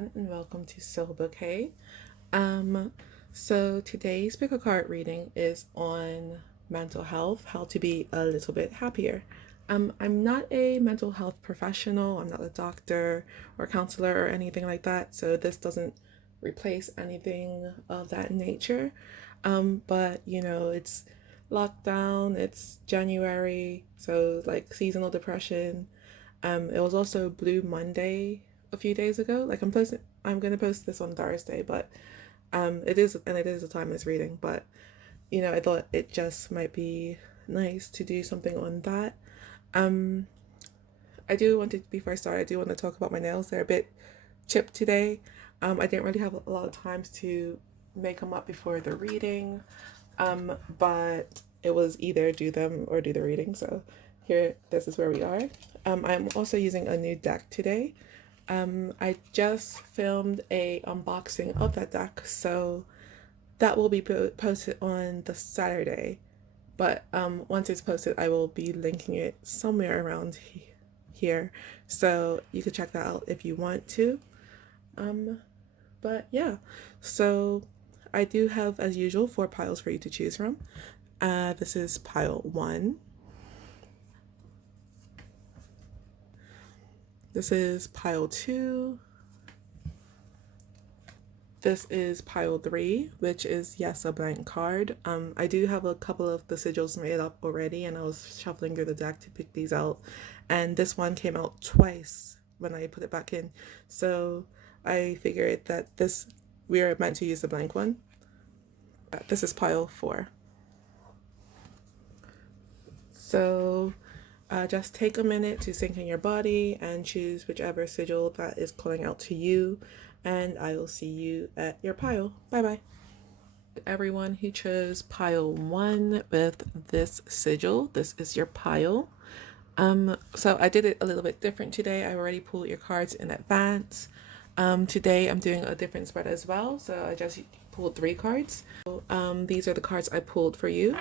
everyone, and welcome to Soul Bouquet. Um, so today's pick a card reading is on mental health, how to be a little bit happier. I'm not a mental health professional, I'm not a doctor or counselor or anything like that, so this doesn't replace anything of that nature. But it's lockdown, it's January, so like seasonal depression. It was also Blue Monday a few days ago. I'm gonna post this on Thursday, but it is a timeless reading. But I thought it just might be nice to do something on that. Um, I do want to before I start. I do want to talk about my nails. They're a bit chipped today. I didn't really have a lot of times to make them up before the reading. But it was either do them or do the reading. So this is where we are. I'm also using a new deck today. I just filmed a unboxing of that deck, so that will be posted on the Saturday. But once it's posted, I will be linking it somewhere around here, so you can check that out if you want to. But yeah, so I do have, as usual, 4 piles for you to choose from. This is pile 1. This is pile 2. This is pile 3, which is, yes, a blank card. I do have a couple of the sigils made up already, and I was shuffling through the deck to pick these out. And this one came out twice when I put it back in. So I figured that we are meant to use the blank one. This is pile 4. So just take a minute to sink in your body and choose whichever sigil that is calling out to you, and I will see you at your pile. Bye bye. Everyone who chose pile 1 with this sigil, this is your pile. So I did it a little bit different today. I already pulled your cards in advance. Today I'm doing a different spread as well, so I just pulled 3 cards. So, these are the cards I pulled for you.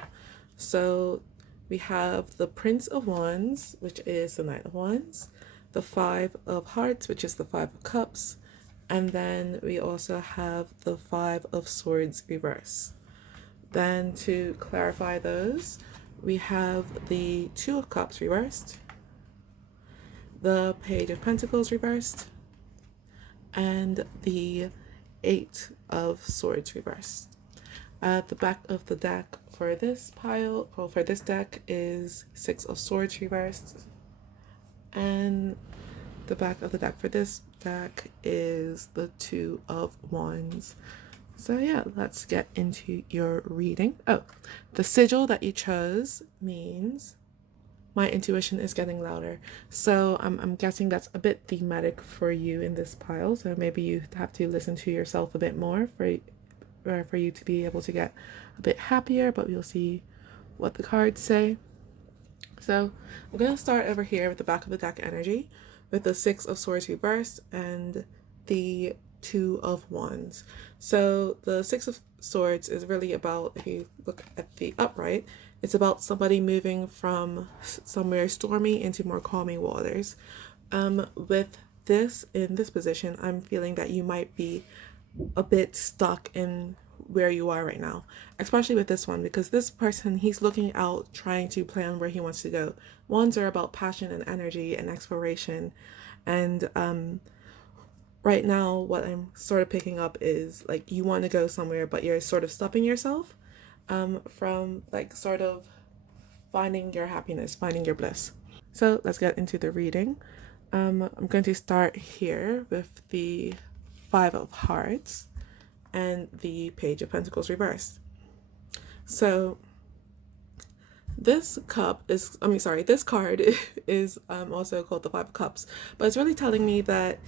So we have the Prince of Wands, which is the Knight of Wands, the 5 of Hearts, which is the 5 of Cups, and then we also have the 5 of Swords reverse. Then to clarify those, we have the 2 of Cups reversed, the Page of Pentacles reversed, and the 8 of Swords reversed. At the back of the deck for this deck is 6 of Swords reversed, and the back of the deck for this deck is the 2 of Wands. So yeah, let's get into your reading. Oh, the sigil that you chose means my intuition is getting louder. So I'm guessing that's a bit thematic for you in this pile. So maybe you have to listen to yourself a bit more for you to be able to get a bit happier, but we'll see what the cards say. So I'm going to start over here with the back of the deck energy with the 6 of Swords reversed and the 2 of Wands. So the 6 of Swords is really about, if you look at the upright, it's about somebody moving from somewhere stormy into more calming waters. With this, in this position, I'm feeling that you might be a bit stuck in where you are right now, especially with this one, because this person, he's looking out, trying to plan where he wants to go. Wands are about passion and energy and exploration, and right now what I'm sort of picking up is like you want to go somewhere, but you're sort of stopping yourself from like sort of finding your happiness, finding your bliss. So let's get into the reading. I'm going to start here with the 5 of Hearts and the Page of Pentacles reversed. So this card is also called the 5 of Cups, but it's really telling me that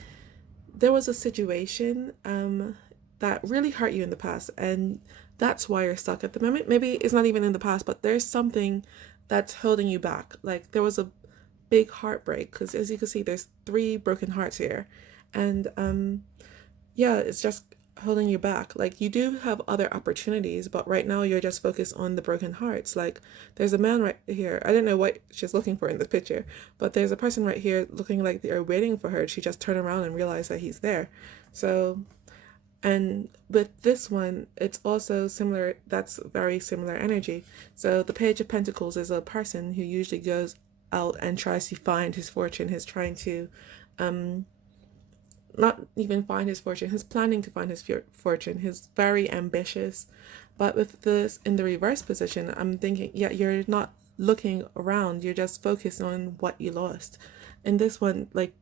there was a situation that really hurt you in the past, and that's why you're stuck at the moment. Maybe it's not even in the past, but there's something that's holding you back. Like there was a big heartbreak, because as you can see, there's 3 broken hearts here, and yeah, it's just holding you back. Like, you do have other opportunities, but right now you're just focused on the broken hearts. Like, there's a man right here. I don't know what she's looking for in the picture, but there's a person right here looking like they're waiting for her. She just turned around and realized that he's there. So, and with this one, it's also similar. That's very similar energy. So the Page of Pentacles is a person who usually goes out and tries to find his fortune. He's trying to not even find his fortune. He's planning to find his fortune. He's very ambitious. But with this in the reverse position, I'm thinking, yeah, you're not looking around. You're just focused on what you lost. In this one, like,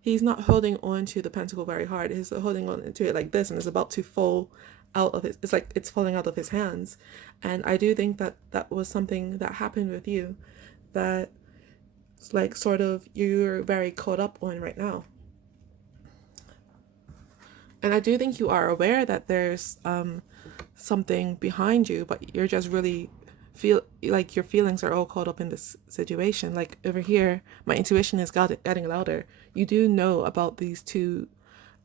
he's not holding on to the pentacle very hard. He's holding on to it like this, and it's about to fall out of his. It's like it's falling out of his hands. And I do think that that was something that happened with you, that, like, sort of you're very caught up on right now. And I do think you are aware that there's something behind you, but you're just really feel like your feelings are all caught up in this situation. Like, over here, my intuition is getting louder. You do know about these two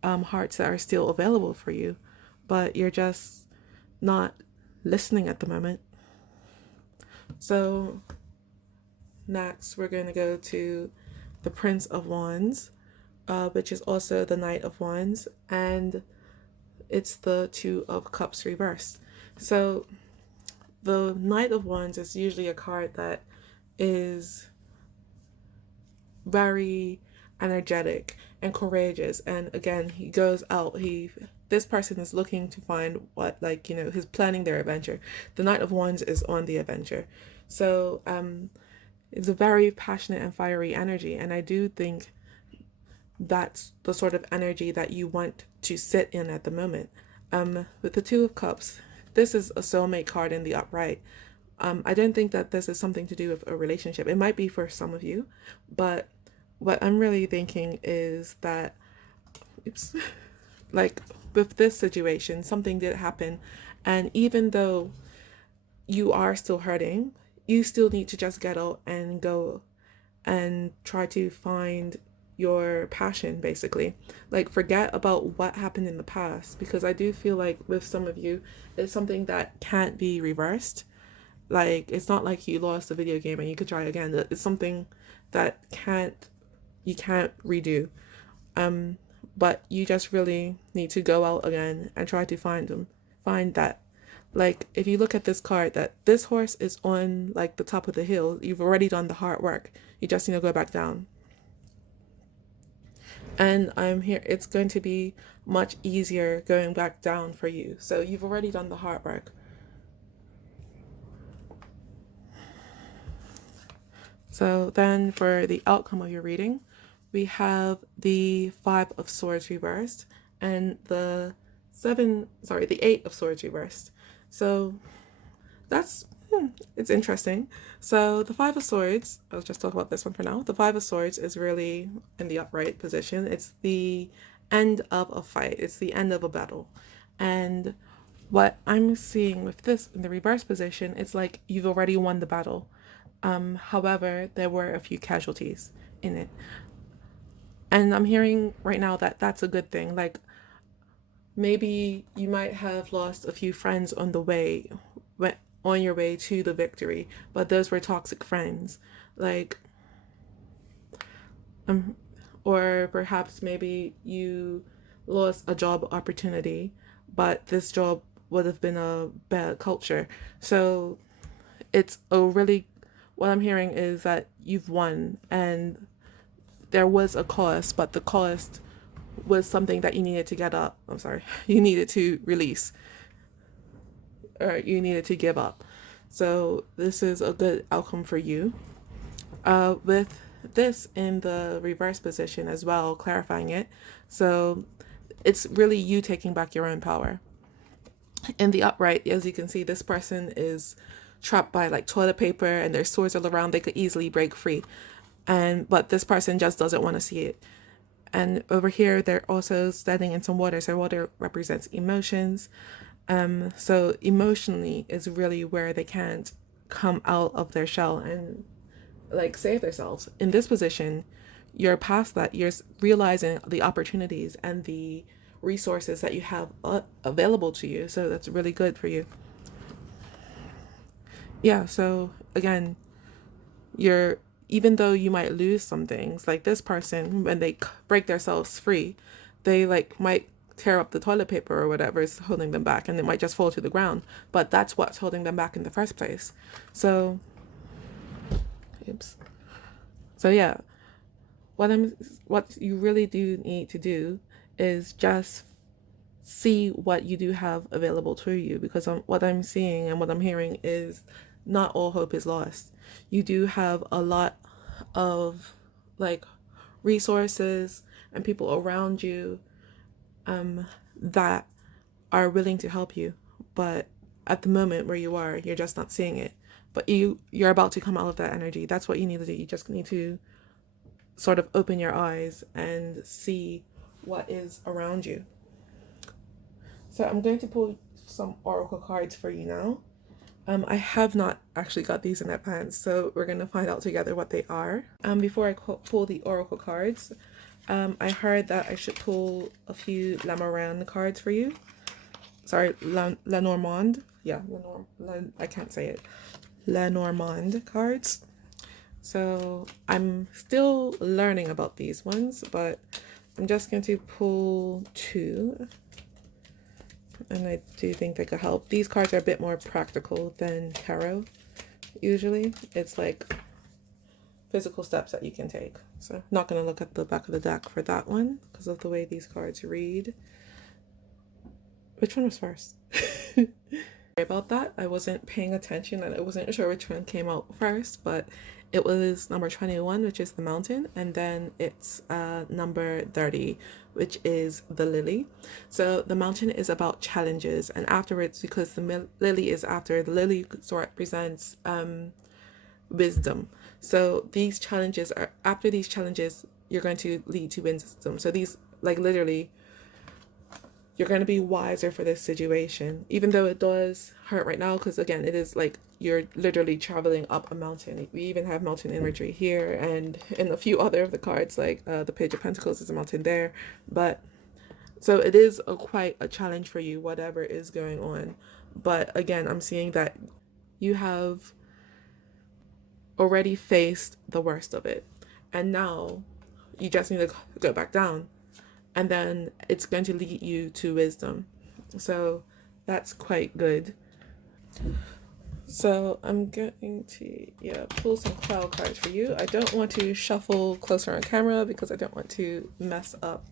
hearts that are still available for you, but you're just not listening at the moment. So next, we're going to go to the Prince of Wands, which is also the Knight of Wands, and it's the Two of Cups reversed. So the Knight of Wands is usually a card that is very energetic and courageous, and again, he goes out, this person is looking to find what, like, he's planning their adventure. The Knight of Wands is on the adventure. So it's a very passionate and fiery energy, and I do think that's the sort of energy that you want to sit in at the moment. With the Two of Cups, this is a soulmate card in the upright. I don't think that this is something to do with a relationship. It might be for some of you, but what I'm really thinking is that, like, with this situation, something did happen, and even though you are still hurting, you still need to just get out and go and try to find your passion, basically. Like, forget about what happened in the past, because I do feel like with some of you, it's something that can't be reversed. Like, it's not like you lost a video game and you could try again. It's something that you can't redo. But you just really need to go out again and try to find that. Like, if you look at this card, that this horse is on, like, the top of the hill. You've already done the hard work. You just need to go back down. And I'm here, it's going to be much easier going back down for you. So you've already done the hard work. So then for the outcome of your reading, we have the Five of Swords reversed and the Eight of Swords reversed. So that's, it's interesting. So the Five of Swords, I'll just talk about this one for now. The Five of Swords is really in the upright position. It's the end of a fight. It's the end of a battle. And what I'm seeing with this in the reverse position, it's like you've already won the battle. However, there were a few casualties in it. And I'm hearing right now that that's a good thing. Like, maybe you might have lost a few friends on the way, on your way to the victory, but those were toxic friends. Like, or perhaps maybe you lost a job opportunity, but this job would have been a bad culture. So it's a really, what I'm hearing is that you've won, and there was a cost, but the cost was something that you needed to you needed to release, or you needed to give up. So this is a good outcome for you. With this in the reverse position as well, clarifying it. So it's really you taking back your own power. In the upright, as you can see, this person is trapped by, like, toilet paper, and there's swords all around. They could easily break free. But this person just doesn't want to see it. And over here, they're also standing in some water. So water represents emotions. So emotionally is really where they can't come out of their shell and, like, save themselves. In this position, you're past that. You're realizing the opportunities and the resources that you have available to you. So that's really good for you. Yeah, so again, you're even though you might lose some things, like this person, when they break themselves free, they like might tear up the toilet paper or whatever is holding them back, and it might just fall to the ground. But that's what's holding them back in the first place. So, oops. So yeah, what you really do need to do is just see what you do have available to you, because what I'm seeing and what I'm hearing is not all hope is lost. You do have a lot of like resources and people around you that are willing to help you, but at the moment where you are, you're just not seeing it. But you're about to come out of that energy. That's what you need to do. You just need to sort of open your eyes and see what is around you. So I'm going to pull some oracle cards for you now. I have not actually got these in advance, so we're going to find out together what they are. Before I pull the oracle cards, I heard that I should pull a few Lamarand cards for you. Sorry, Lenormand. Yeah, I can't say it. Lenormand cards. So I'm still learning about these ones, but I'm just going to pull two. And I do think they could help. These cards are a bit more practical than tarot. Usually, it's like physical steps that you can take. So I'm not going to look at the back of the deck for that one because of the way these cards read. Which one was first? Sorry about that. I wasn't paying attention and I wasn't sure which one came out first, but it was number 21, which is the mountain, and then it's number 30, which is the lily. So the mountain is about challenges, and afterwards, because the lily is after, the lily represents wisdom. So these challenges are, after these challenges, you're going to lead to wisdom. So these, like literally, you're going to be wiser for this situation, even though it does hurt right now, because again, it is like you're literally traveling up a mountain. We even have mountain imagery here, and in a few other of the cards, like the Page of Pentacles is a mountain there. But so it is quite a challenge for you, whatever is going on. But again, I'm seeing that you have already faced the worst of it, and now you just need to go back down, and then it's going to lead you to wisdom. So that's quite good. So I'm going to pull some cloud cards for you. I don't want to shuffle closer on camera because I don't want to mess up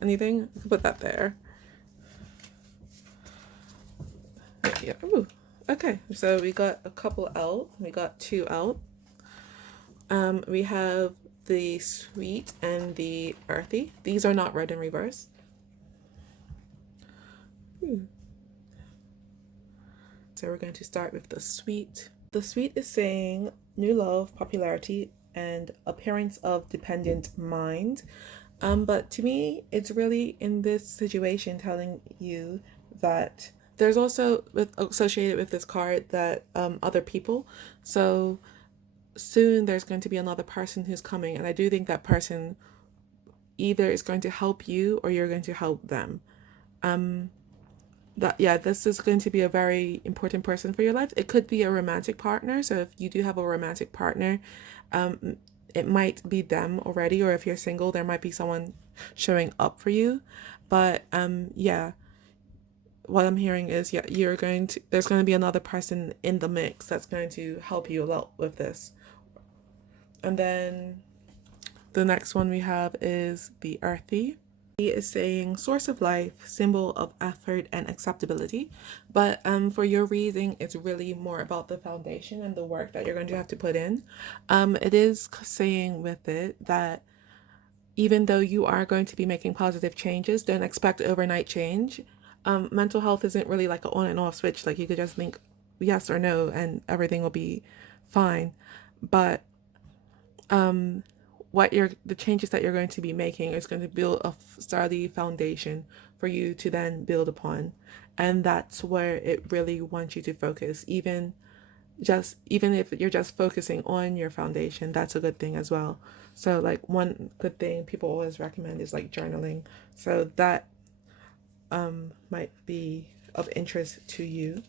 anything. I can put that there. Yeah. Ooh. Okay, so we got a couple out. We got two out. We have the sweet and the earthy. These are not read in reverse. So we're going to start with the sweet. The sweet is saying new love, popularity, and appearance of dependent mind. But to me, it's really in this situation telling you that there's also associated with this card that other people. So soon there's going to be another person who's coming, and I do think that person either is going to help you or you're going to help them. This is going to be a very important person for your life. It could be a romantic partner. So if you do have a romantic partner, it might be them already, or if you're single, there might be someone showing up for you. But what I'm hearing is there's going to be another person in the mix that's going to help you a lot with this. And then the next one we have is the earthy. He is saying source of life, symbol of effort and acceptability. But for your reading, it's really more about the foundation and the work that you're going to have to put in. It is saying with it that even though you are going to be making positive changes, don't expect overnight change. Mental health isn't really like an on and off switch. Like you could just think yes or no and everything will be fine. But the changes that you're going to be making is going to build a sturdy foundation for you to then build upon. And that's where it really wants you to focus. Even if you're just focusing on your foundation, that's a good thing as well. So like one good thing people always recommend is like journaling. So that might be of interest to you.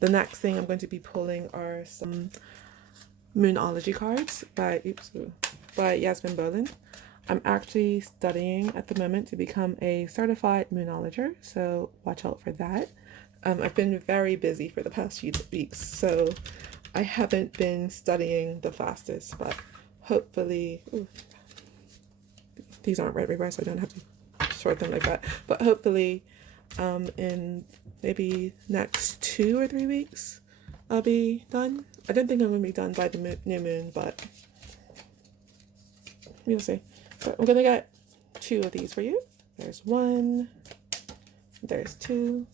The next thing I'm going to be pulling are some Moonology cards by Yasmin Berlin. I'm actually studying at the moment to become a certified Moonologer, so watch out for that. I've been very busy for the past few weeks, so I haven't been studying the fastest, but hopefully, these aren't right reverse, so I don't have to sort them like that, but hopefully in maybe next 2 or 3 weeks, I'll be done. I don't think I'm going to be done by the new moon, but you'll see. So I'm going to get 2 of these for you. There's 1, there's 2.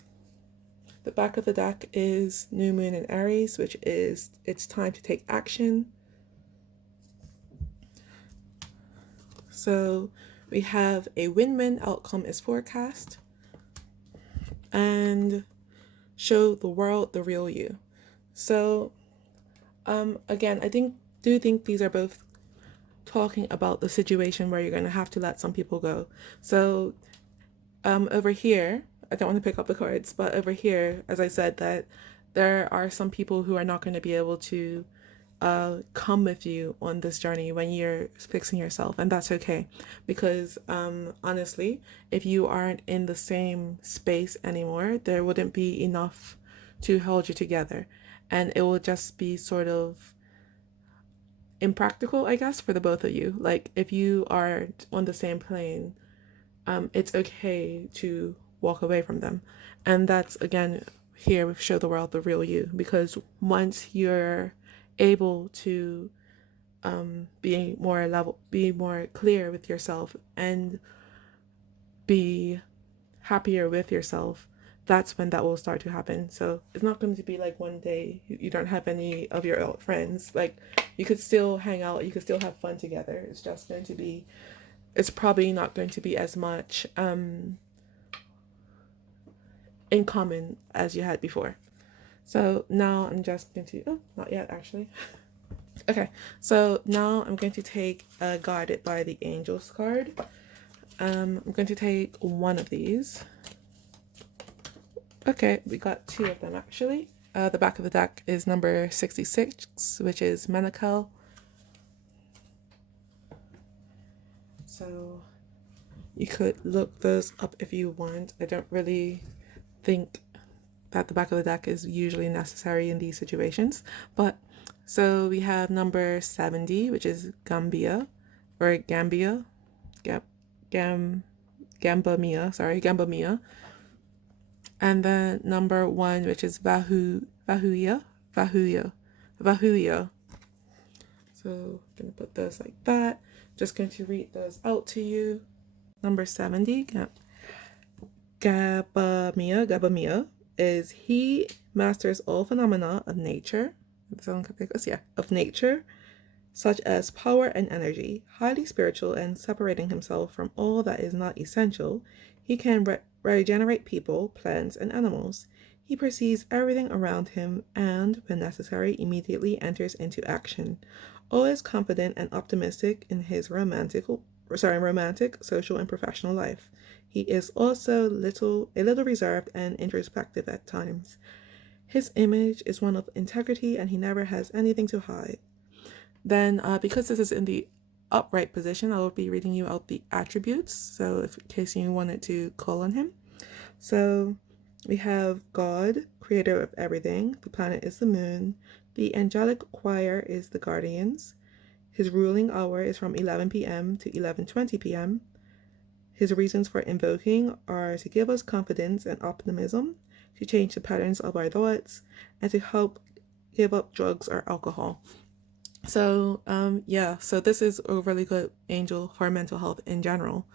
The back of the deck is New Moon in Aries, which is it's time to take action. So we have a win-win outcome is forecast, and show the world the real you. So again, I do think these are both talking about the situation where you're going to have to let some people go. So over here, I don't want to pick up the cards, but over here, as I said, that there are some people who are not going to be able to come with you on this journey when you're fixing yourself, and that's okay, because honestly, if you aren't in the same space anymore, there wouldn't be enough to hold you together, and it will just be sort of impractical, I guess, for the both of you. Like, if you are on the same plane, it's okay to walk away from them. And that's, again, here we show the world the real you, because once you're able to be more clear with yourself and be happier with yourself, that's when that will start to happen. So it's not going to be like one day you don't have any of your old friends. Like, you could still hang out, you could still have fun together. It's probably not going to be as much in common as you had before. So now I'm just going to, not yet actually. Okay, so now I'm going to take Guided by the Angels card. I'm going to take one of these. Okay, we got 2 of them actually. The back of the deck is number 66, which is Menakel. So you could look those up if you want. I don't really think that the back of the deck is usually necessary in these situations. But so we have number 70, which is Gambia, or Gambia, Gambamia. And then number 1, which is Vahuia. So I'm gonna put those like that. Just going to read those out to you. Number 70, Gabamia, is he masters all phenomena of nature. Of nature, such as power and energy, highly spiritual and separating himself from all that is not essential. He can regenerate people, plants, and animals. He perceives everything around him and, when necessary, immediately enters into action. Always confident and optimistic in his romantic, social, and professional life. He is also a little reserved and introspective at times. His image is one of integrity, and he never has anything to hide. Then, because this is in the upright position, I will be reading you out the attributes, so in case you wanted to call on him. So we have God, creator of everything. The planet is the moon. The angelic choir is the guardians. His ruling hour is from 11 p.m. to 11:20 p.m. His reasons for invoking are to give us confidence and optimism, to change the patterns of our thoughts, and to help give up drugs or alcohol. So, so this is a really good angel for mental health in general.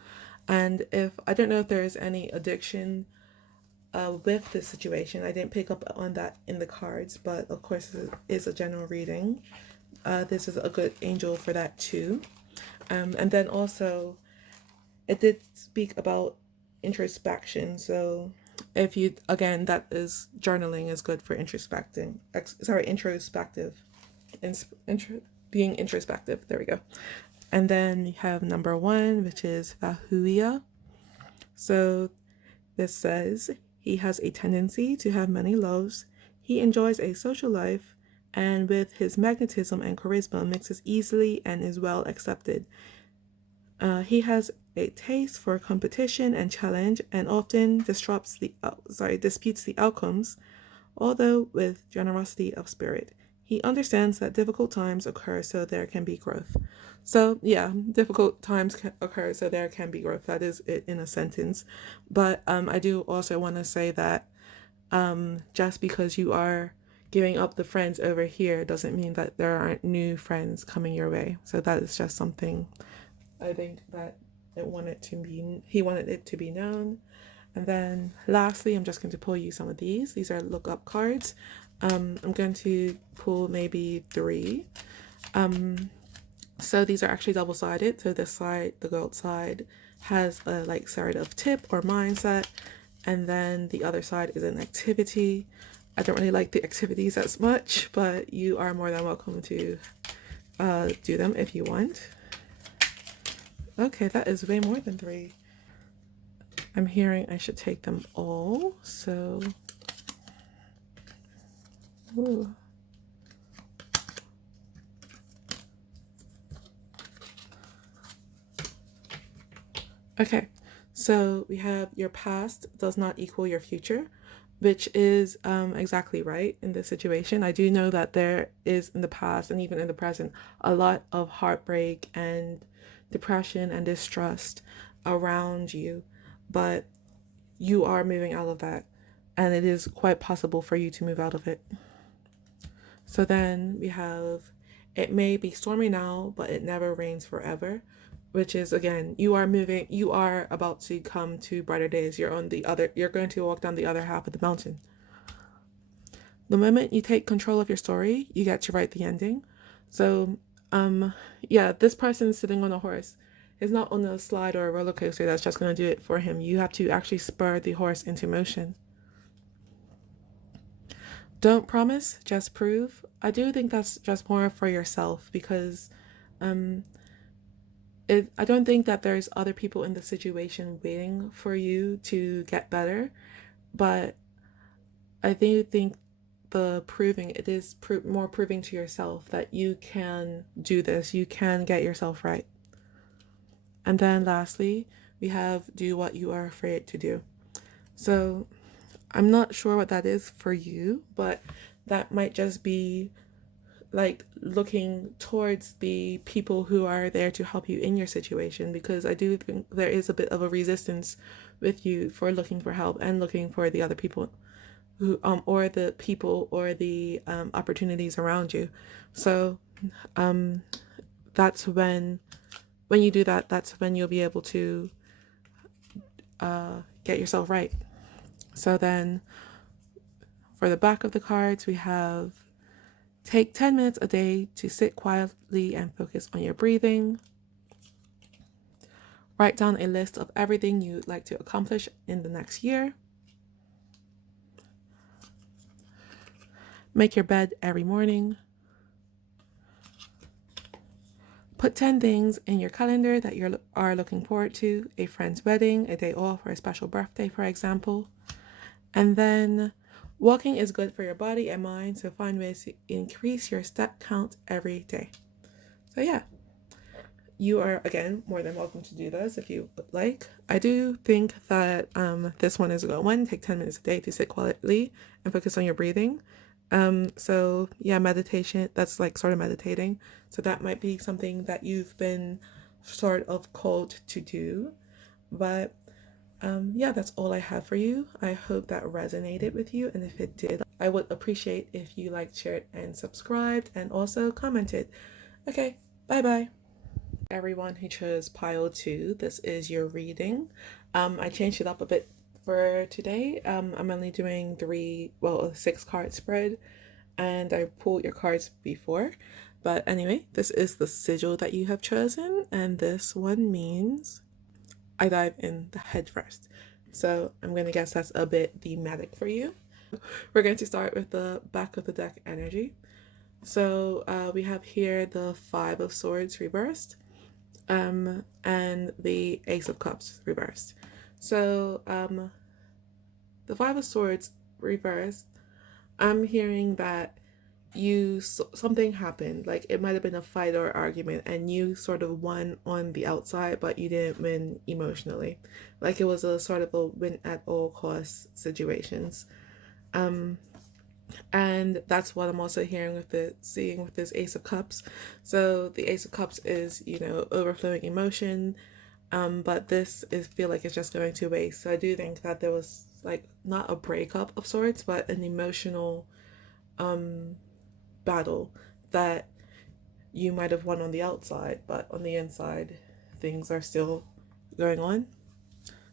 And I don't know if there's any addiction with this situation. I didn't pick up on that in the cards, but of course it is a general reading. This is a good angel for that too. And then also, it did speak about introspection. So if you, again, that is, journaling is good for introspective. Being introspective. There we go. And then you have number 1, which is Vahuia. So this says, he has a tendency to have many loves. He enjoys a social life, and with his magnetism and charisma mixes easily and is well accepted. He has a taste for competition and challenge, and often disputes the outcomes, although with generosity of spirit. He understands that difficult times occur so there can be growth. So yeah, difficult times can occur so there can be growth. That is it in a sentence. But I do also want to say that just because you are giving up the friends over here doesn't mean that there aren't new friends coming your way. So that is just something I think that he wanted it to be known. And then lastly, I'm just going to pull you some of these. These are look up cards. I'm going to pull maybe 3. So these are actually double-sided. So this side, the gold side, has a like sort of tip or mindset, and then the other side is an activity. I don't really like the activities as much, but you are more than welcome to do them if you want. Okay, that is way more than 3. I'm hearing I should take them all, so... Ooh. Okay, so we have your past does not equal your future, which is exactly right in this situation. I do know that there is in the past and even in the present a lot of heartbreak and depression and distrust around you, but you are moving out of that, and it is quite possible for you to move out of it. So then we have, it may be stormy now, but it never rains forever, which is, again, you are about to come to brighter days. You're going to walk down the other half of the mountain. The moment you take control of your story, you get to write the ending. So, yeah, this person sitting on a horse is not on a slide or a roller coaster that's just going to do it for him. You have to actually spur the horse into motion. Don't promise, just prove. I do think that's just more for yourself, because I don't think that there's other people in the situation waiting for you to get better, but I do think the proving, it is more proving to yourself that you can do this, you can get yourself right. And then lastly, we have do what you are afraid to do. So I'm not sure what that is for you, but that might just be like looking towards the people who are there to help you in your situation, because I do think there is a bit of a resistance with you for looking for help and looking for the other people who or the people or the opportunities around you. So that's when you do that, that's when you'll be able to get yourself right. So then for the back of the cards, we have take 10 minutes a day to sit quietly and focus on your breathing. Write down a list of everything you'd like to accomplish in the next year. Make your bed every morning. Put 10 things in your calendar that you are looking forward to, a friend's wedding, a day off, or a special birthday, for example. And then walking is good for your body and mind, so find ways to increase your step count every day. So yeah, you are, again, more than welcome to do this if you would like. I do think that this one is a good one. Take 10 minutes a day to sit quietly and focus on your breathing. So yeah, meditation, that's like sort of meditating. So that might be something that you've been sort of called to do. But yeah, that's all I have for you. I hope that resonated with you. And if it did, I would appreciate if you liked, shared, and subscribed, and also commented. Okay, bye-bye. Everyone who chose pile 2, this is your reading. I changed it up a bit for today. I'm only doing a 6 card spread, and I pulled your cards before. But anyway, this is the sigil that you have chosen, and this one means I dive in the head first. So I'm going to guess that's a bit thematic for you. We're going to start with the back of the deck energy. So we have here the 5 of Swords reversed, and the Ace of Cups reversed. So the Five of Swords reversed, I'm hearing that something happened, like it might have been a fight or argument, and you sort of won on the outside, but you didn't win emotionally. Like it was a sort of a win at all costs situations. And that's what I'm also hearing with seeing with this Ace of Cups. So the Ace of Cups is, overflowing emotion, but this is feel like it's just going to waste. So I do think that there was like not a breakup of sorts, but an emotional battle that you might have won on the outside, but on the inside, things are still going on.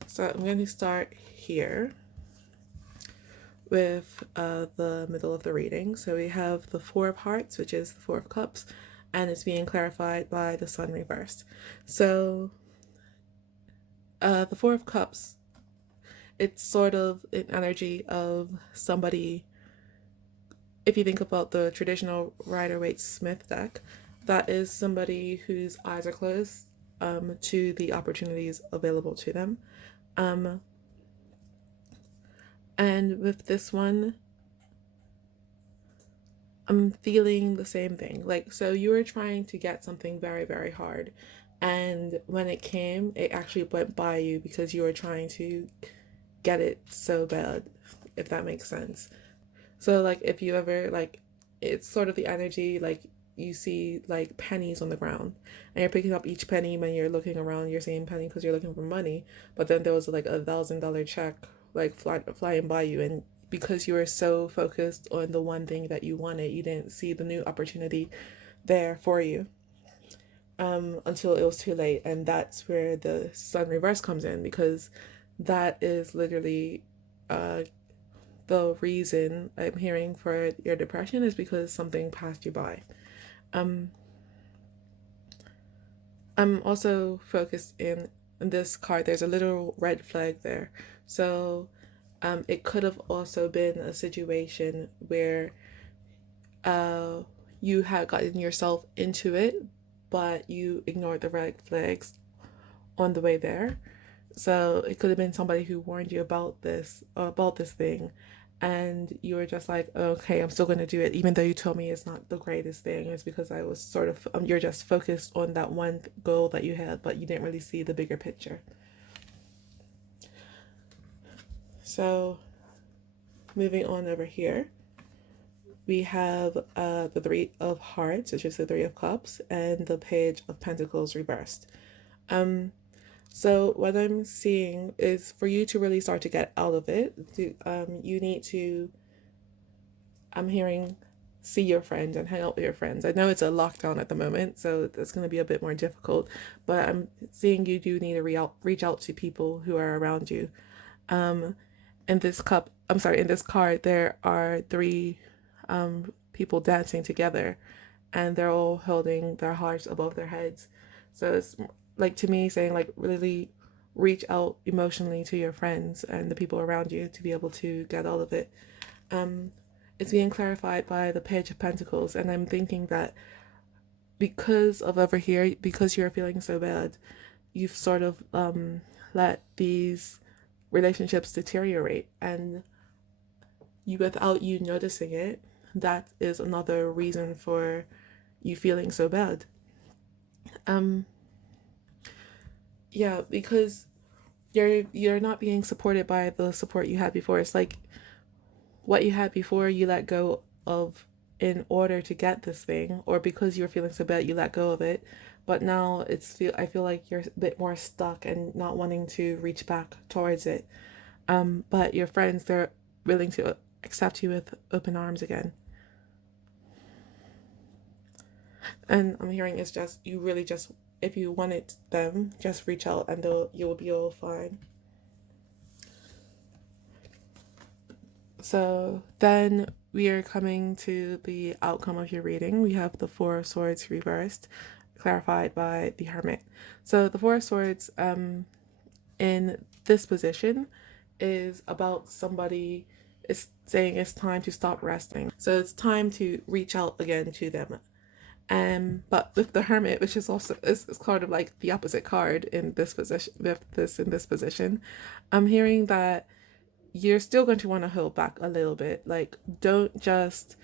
So I'm going to start here with the middle of the reading. So we have the Four of Hearts, which is the Four of Cups, and it's being clarified by the Sun reversed. So the Four of Cups, it's sort of an energy of somebody. If you think about the traditional Rider-Waite-Smith deck, that is somebody whose eyes are closed to the opportunities available to them. And with this one, I'm feeling the same thing. Like, so you were trying to get something very, very hard. And when it came, it actually went by you because you were trying to get it so bad, if that makes sense. So, like, if you ever, like, it's sort of the energy, like, you see, like, pennies on the ground. And you're picking up each penny when you're looking around, you're seeing penny because you're looking for money. But then there was, like, $1,000 check like flying by you, and because you were so focused on the one thing that you wanted, you didn't see the new opportunity there for you until it was too late. And that's where the Sun reverse comes in, because that is literally the reason I'm hearing for your depression is because something passed you by. I'm also focused in this card. There's a little red flag there. So it could have also been a situation where you had gotten yourself into it, but you ignored the red flags on the way there. So it could have been somebody who warned you about this thing, and you were just like, okay, I'm still going to do it, even though you told me it's not the greatest thing. It's because I was sort of, you're just focused on that one goal that you had, but you didn't really see the bigger picture. So moving on over here, we have the Three of Hearts, which is the Three of Cups, and the Page of Pentacles reversed. So what I'm seeing is for you to really start to get out of it, you need to, I'm hearing, see your friends and hang out with your friends. I know it's a lockdown at the moment, so it's going to be a bit more difficult, but I'm seeing you do need to reach out to people who are around you. In this card, there are three people dancing together, and they're all holding their hearts above their heads. So it's like, to me, saying like really reach out emotionally to your friends and the people around you to be able to get out of it. It's being clarified by the Page of Pentacles, and I'm thinking that because of over here, because you're feeling so bad, you've sort of let these relationships deteriorate, and without you noticing it, that is another reason for you feeling so bad. Yeah, because you're not being supported by the support you had before. It's like what you had before you let go of in order to get this thing, or because you're feeling so bad you let go of it. But now I feel like you're a bit more stuck and not wanting to reach back towards it. But your friends, they're willing to accept you with open arms again. And I'm hearing it's just, you really just, if you wanted them, just reach out and you will be all fine. So then we are coming to the outcome of your reading. We have the Four of Swords reversed, clarified by the Hermit. So the Four of Swords in this position is about somebody is saying it's time to stop resting. So it's time to reach out again to them. But with the Hermit, which is also is kind of like the opposite card in this position, in this position, I'm hearing that you're still going to want to hold back a little bit. Like, don't just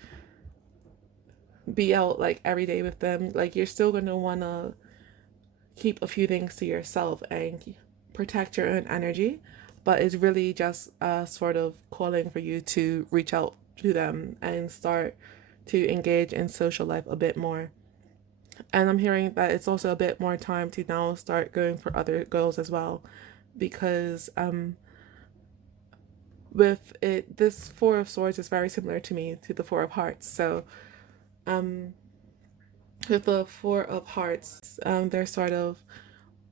be out like every day with them. Like, you're still going to want to keep a few things to yourself and protect your own energy, but it's really just sort of calling for you to reach out to them and start to engage in social life a bit more. And I'm hearing that it's also a bit more time to now start going for other girls as well, because with it, this Four of Swords is very similar to me to the Four of Hearts. So with the Four of Hearts, they're sort of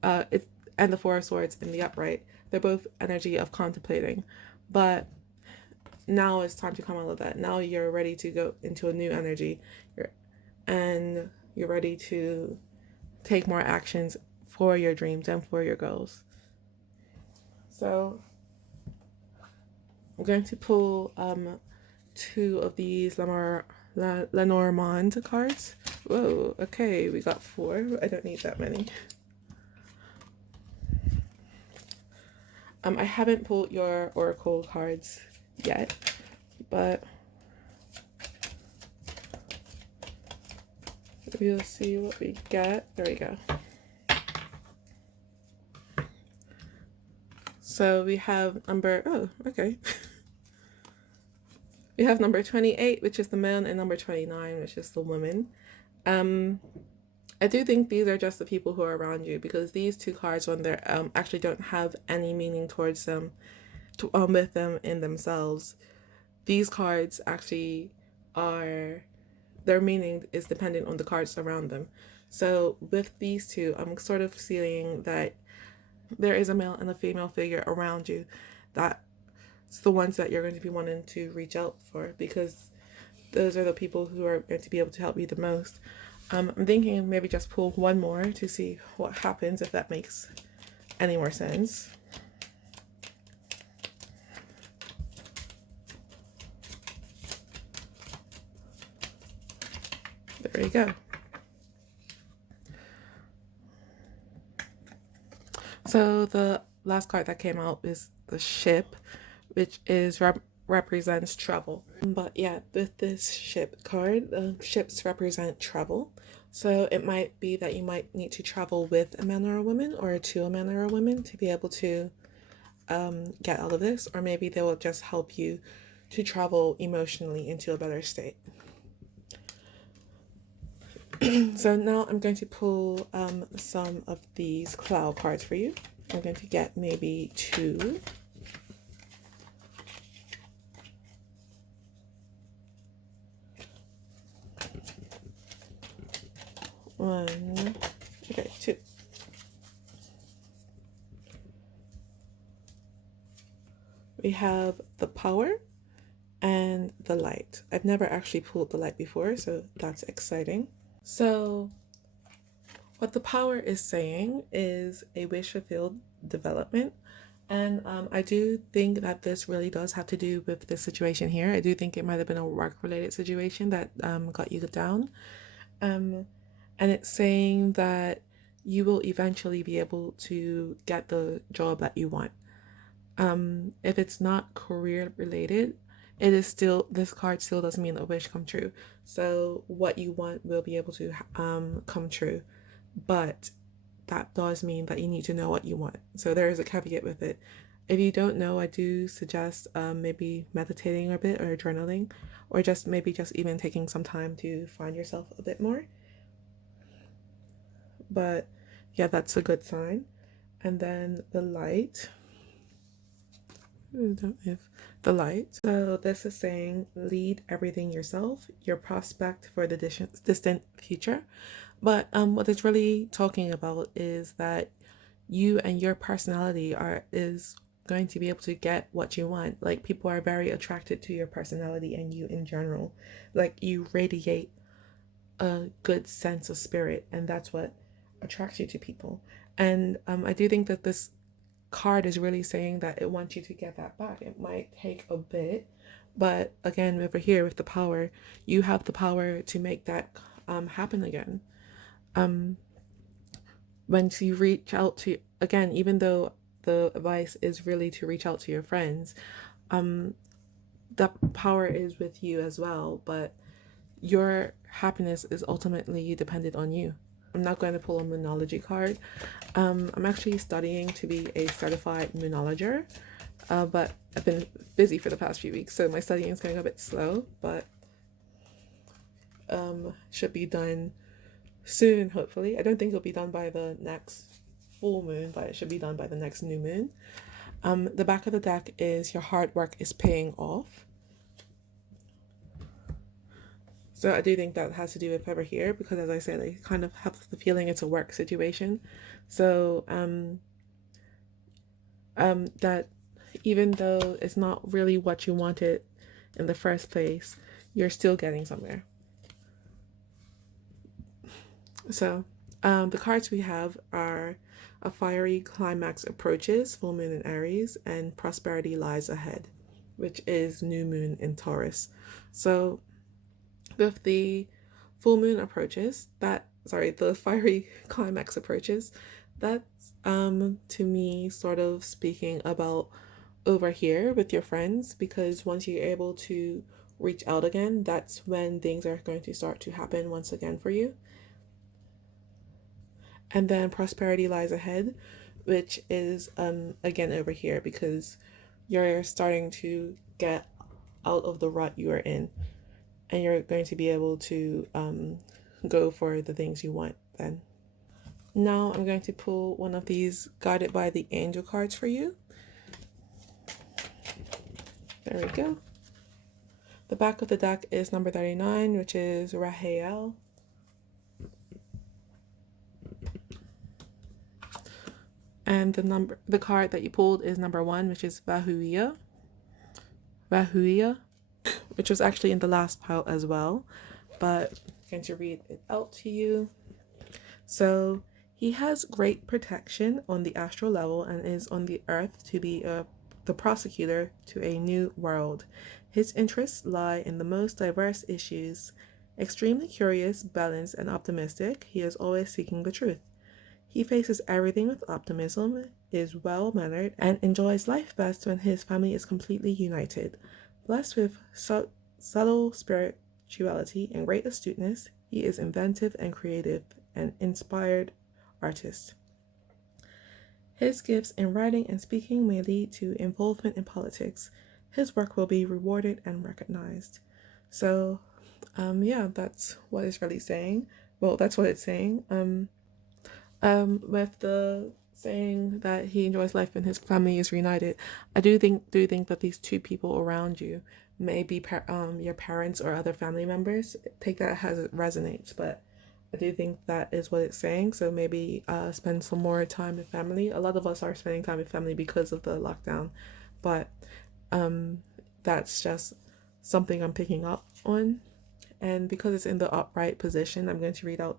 it and the Four of Swords in the upright. They're both energy of contemplating, but now it's time to come out of that. Now you're ready to go into a new energy, and you're ready to take more actions for your dreams and for your goals. So I'm going to pull two of these Lenormand cards. Whoa, okay, we got four. I don't need that many. I haven't pulled your oracle cards yet, but we'll see what we get. There we go. So we have number, oh, okay. We have number 28, which is the man, and number 29, which is the woman. I do think these are just the people who are around you, because these two cards, when they're actually don't have any meaning towards them, with them in themselves. These cards actually are, their meaning is dependent on the cards around them. So with these two, I'm sort of seeing that there is a male and a female figure around you. That's the ones that you're going to be wanting to reach out for, because those are the people who are going to be able to help you the most. I'm thinking maybe just pull one more to see what happens, if that makes any more sense. There you go. So the last card that came out is the ship, which is represents travel. But yeah, with this ship card, ships represent travel. So it might be that you might need to travel with a man or a woman, or to a man or a woman, to be able to get out of this, or maybe they will just help you to travel emotionally into a better state. So now I'm going to pull some of these cloud cards for you. I'm going to get maybe two. One, okay, two. We have the power and the light. I've never actually pulled the light before, so that's exciting. So what the power is saying is a wish fulfilled development. And I do think that this really does have to do with the situation here. I do think it might have been a work-related situation that got you down. And it's saying that you will eventually be able to get the job that you want. If it's not career related, it is still, this card still doesn't mean a wish come true. So what you want will be able to come true, but that does mean that you need to know what you want. So there is a caveat with it. If you don't know, I do suggest maybe meditating a bit, or journaling, or just maybe just even taking some time to find yourself a bit more. But yeah, that's a good sign. And then the light. The light. So this is saying lead everything yourself, your prospect for the distant future. But what it's really talking about is that you and your personality is going to be able to get what you want. Like, people are very attracted to your personality and you in general. Like, you radiate a good sense of spirit, and that's what attracts you to people. And I do think that this card is really saying that it wants you to get that back. It might take a bit, but again, over here with the power, you have the power to make that happen again. Once you reach out to, again, even though the advice is really to reach out to your friends, that power is with you as well, but your happiness is ultimately dependent on you. I'm not going to pull a moonology card. I'm actually studying to be a certified moonologer, but I've been busy for the past few weeks, so my studying is going a bit slow, but should be done soon, hopefully. I don't think it'll be done by the next full moon, but it should be done by the next new moon. The back of the deck is your hard work is paying off. So I do think that has to do with over here, because as I said, I kind of have the feeling it's a work situation. So that even though it's not really what you wanted in the first place, you're still getting somewhere. So the cards we have are a fiery climax approaches, full moon in Aries, and prosperity lies ahead, which is new moon in Taurus. So with the full moon approaches, the fiery climax approaches, that's to me sort of speaking about over here with your friends, because once you're able to reach out again, that's when things are going to start to happen once again for you. And then prosperity lies ahead, which is again over here, because you're starting to get out of the rut you are in, and you're going to be able to go for the things you want then. Now I'm going to pull one of these guided by the angel cards for you. There we go. The back of the deck is number 39, which is Rahael. And the card that you pulled is number 1, which is Vahuia, which was actually in the last pile as well, but I'm going to read it out to you. So he has great protection on the astral level and is on the earth to be the prosecutor to a new world. His interests lie in the most diverse issues. Extremely curious, balanced, and optimistic, he is always seeking the truth. He faces everything with optimism, is well-mannered, and enjoys life best when his family is completely united. Blessed with subtle spirituality and great astuteness, he is inventive and creative, an inspired artist. His gifts in writing and speaking may lead to involvement in politics. His work will be rewarded and recognized. So, yeah, that's what it's really saying. Well, that's what it's saying. With the saying that he enjoys life and his family is reunited, I do think that these two people around you may be your parents or other family members. Take that as it resonates, but I do think that is what it's saying. So maybe spend some more time with family. A lot of us are spending time with family because of the lockdown, but that's just something I'm picking up on. And because it's in the upright position, I'm going to read out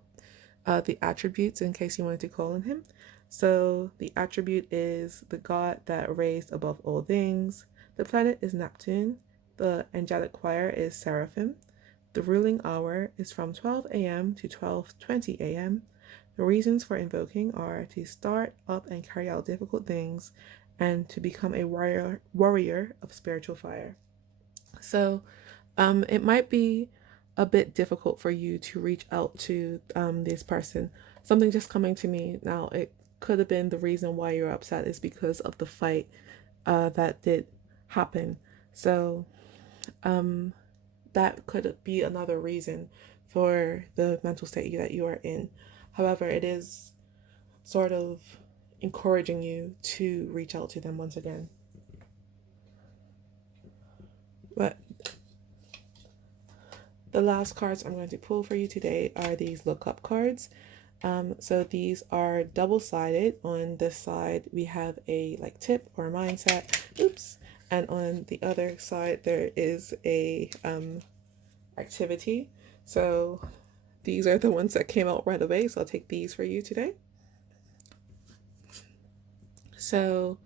the attributes in case you wanted to call on him. So the attribute is the God that raised above all things. The planet is Neptune. The angelic choir is Seraphim. The ruling hour is from 12 a.m. to 12:20 a.m. The reasons for invoking are to start up and carry out difficult things, and to become a warrior of spiritual fire. So it might be a bit difficult for you to reach out to this person. Something just coming to me now, it could have been the reason why you're upset is because of the fight that did happen. So that could be another reason for the mental state that you are in. However, it is sort of encouraging you to reach out to them once again. But the last cards I'm going to pull for you today are these look-up cards. So these are double-sided. On this side, we have a tip or mindset. Oops. And on the other side, there is a activity. So these are the ones that came out right away. So I'll take these for you today. So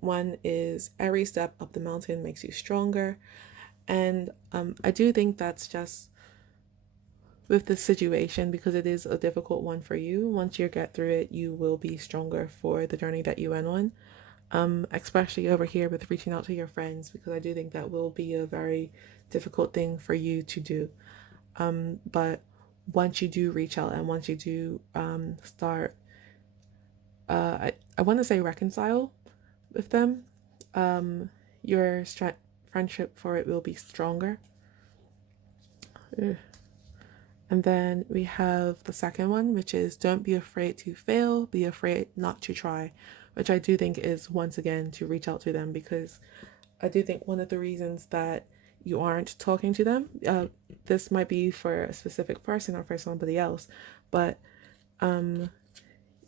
one is every step up the mountain makes you stronger. And I do think that's just with the situation, because it is a difficult one for you. Once you get through it, you will be stronger for the journey that you went on. especially over here with reaching out to your friends, because I do think that will be a very difficult thing for you to do. But once you do reach out and once you do start, I want to say reconcile with them, your friendship for it will be stronger. And then we have the second one, which is don't be afraid to fail, be afraid not to try, which I do think is once again to reach out to them, because I do think one of the reasons that you aren't talking to them, this might be for a specific person or for somebody else, but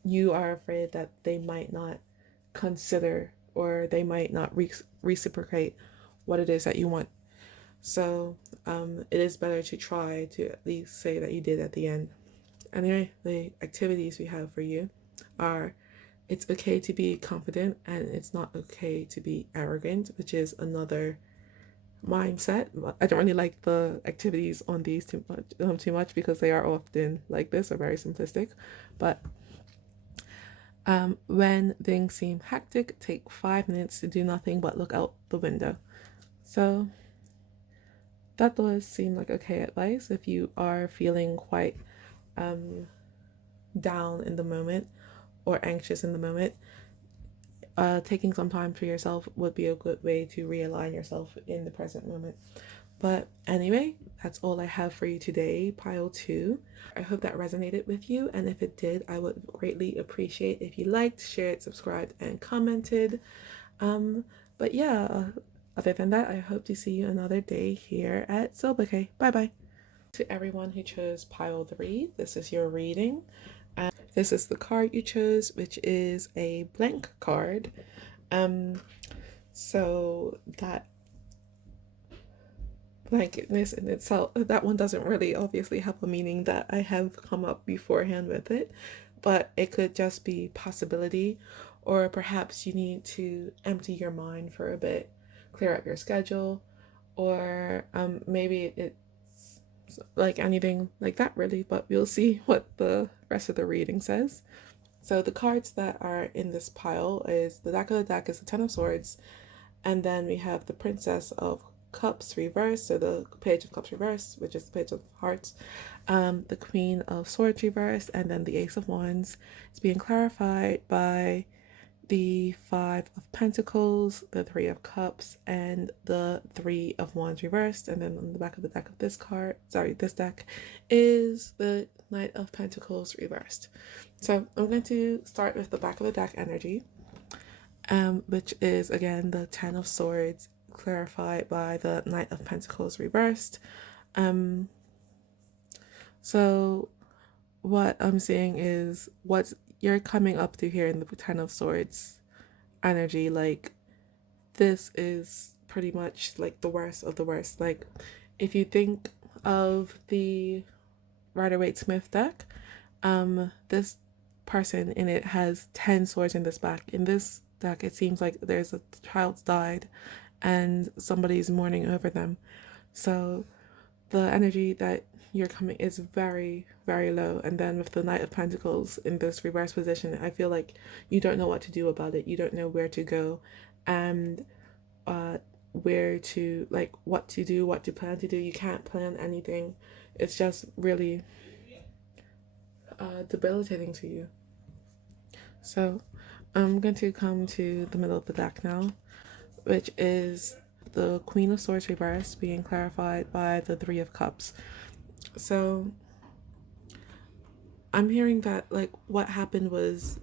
you are afraid that they might not consider or they might not reciprocate what it is that you want. So it is better to try to at least say that you did at the end. Anyway, the activities we have for you are it's okay to be confident and it's not okay to be arrogant, which is another mindset. I don't really like the activities on these too much because they are often like this or very simplistic. But when things seem hectic, take 5 minutes to do nothing but look out the window. So that does seem like okay advice if you are feeling quite down in the moment or anxious in the moment. Taking some time for yourself would be a good way to realign yourself in the present moment. But anyway, that's all I have for you today, pile 2. I hope that resonated with you, and if it did, I would greatly appreciate if you liked, shared, subscribed, and commented. But yeah, other than that, I hope to see you another day here at Soul Bouquet. Bye bye. To everyone who chose pile 3, this is your reading. This is the card you chose, which is a blank card. So that blanketness in itself, that one doesn't really obviously have a meaning that I have come up beforehand with it, but it could just be possibility, or perhaps you need to empty your mind for a bit, clear up your schedule, or maybe it's like anything like that really, but we'll see what the rest of the reading says. So the cards that are in this pile is the back of the deck is the Ten of Swords, and then we have the Princess of Cups reversed, so the Page of Cups reversed, which is the Page of Hearts, the Queen of Swords reversed, and then the Ace of Wands. It's being clarified by the Five of Pentacles, the Three of Cups, and the Three of Wands reversed. And then on the back of the deck of this deck is the Knight of Pentacles reversed. So I'm going to start with the back of the deck energy, which is again the Ten of Swords clarified by the Knight of Pentacles reversed. So what I'm seeing is what you're coming up to here in the Ten of Swords energy. Like, this is pretty much like the worst of the worst. Like, if you think of the Rider-Waite-Smith deck, this person in it has 10 swords in this back. In this deck, it seems like there's a child died and somebody's mourning over them. So the energy that you're coming is very, very low. And then with the Knight of Pentacles in this reverse position, I feel like you don't know what to do about it. You don't know where to go and where to, like, what to do, what to plan to do. You can't plan anything. It's just really debilitating to you. So I'm going to come to the middle of the deck now, which is the Queen of Swords reversed being clarified by the Three of Cups. So I'm hearing that, like, what happened was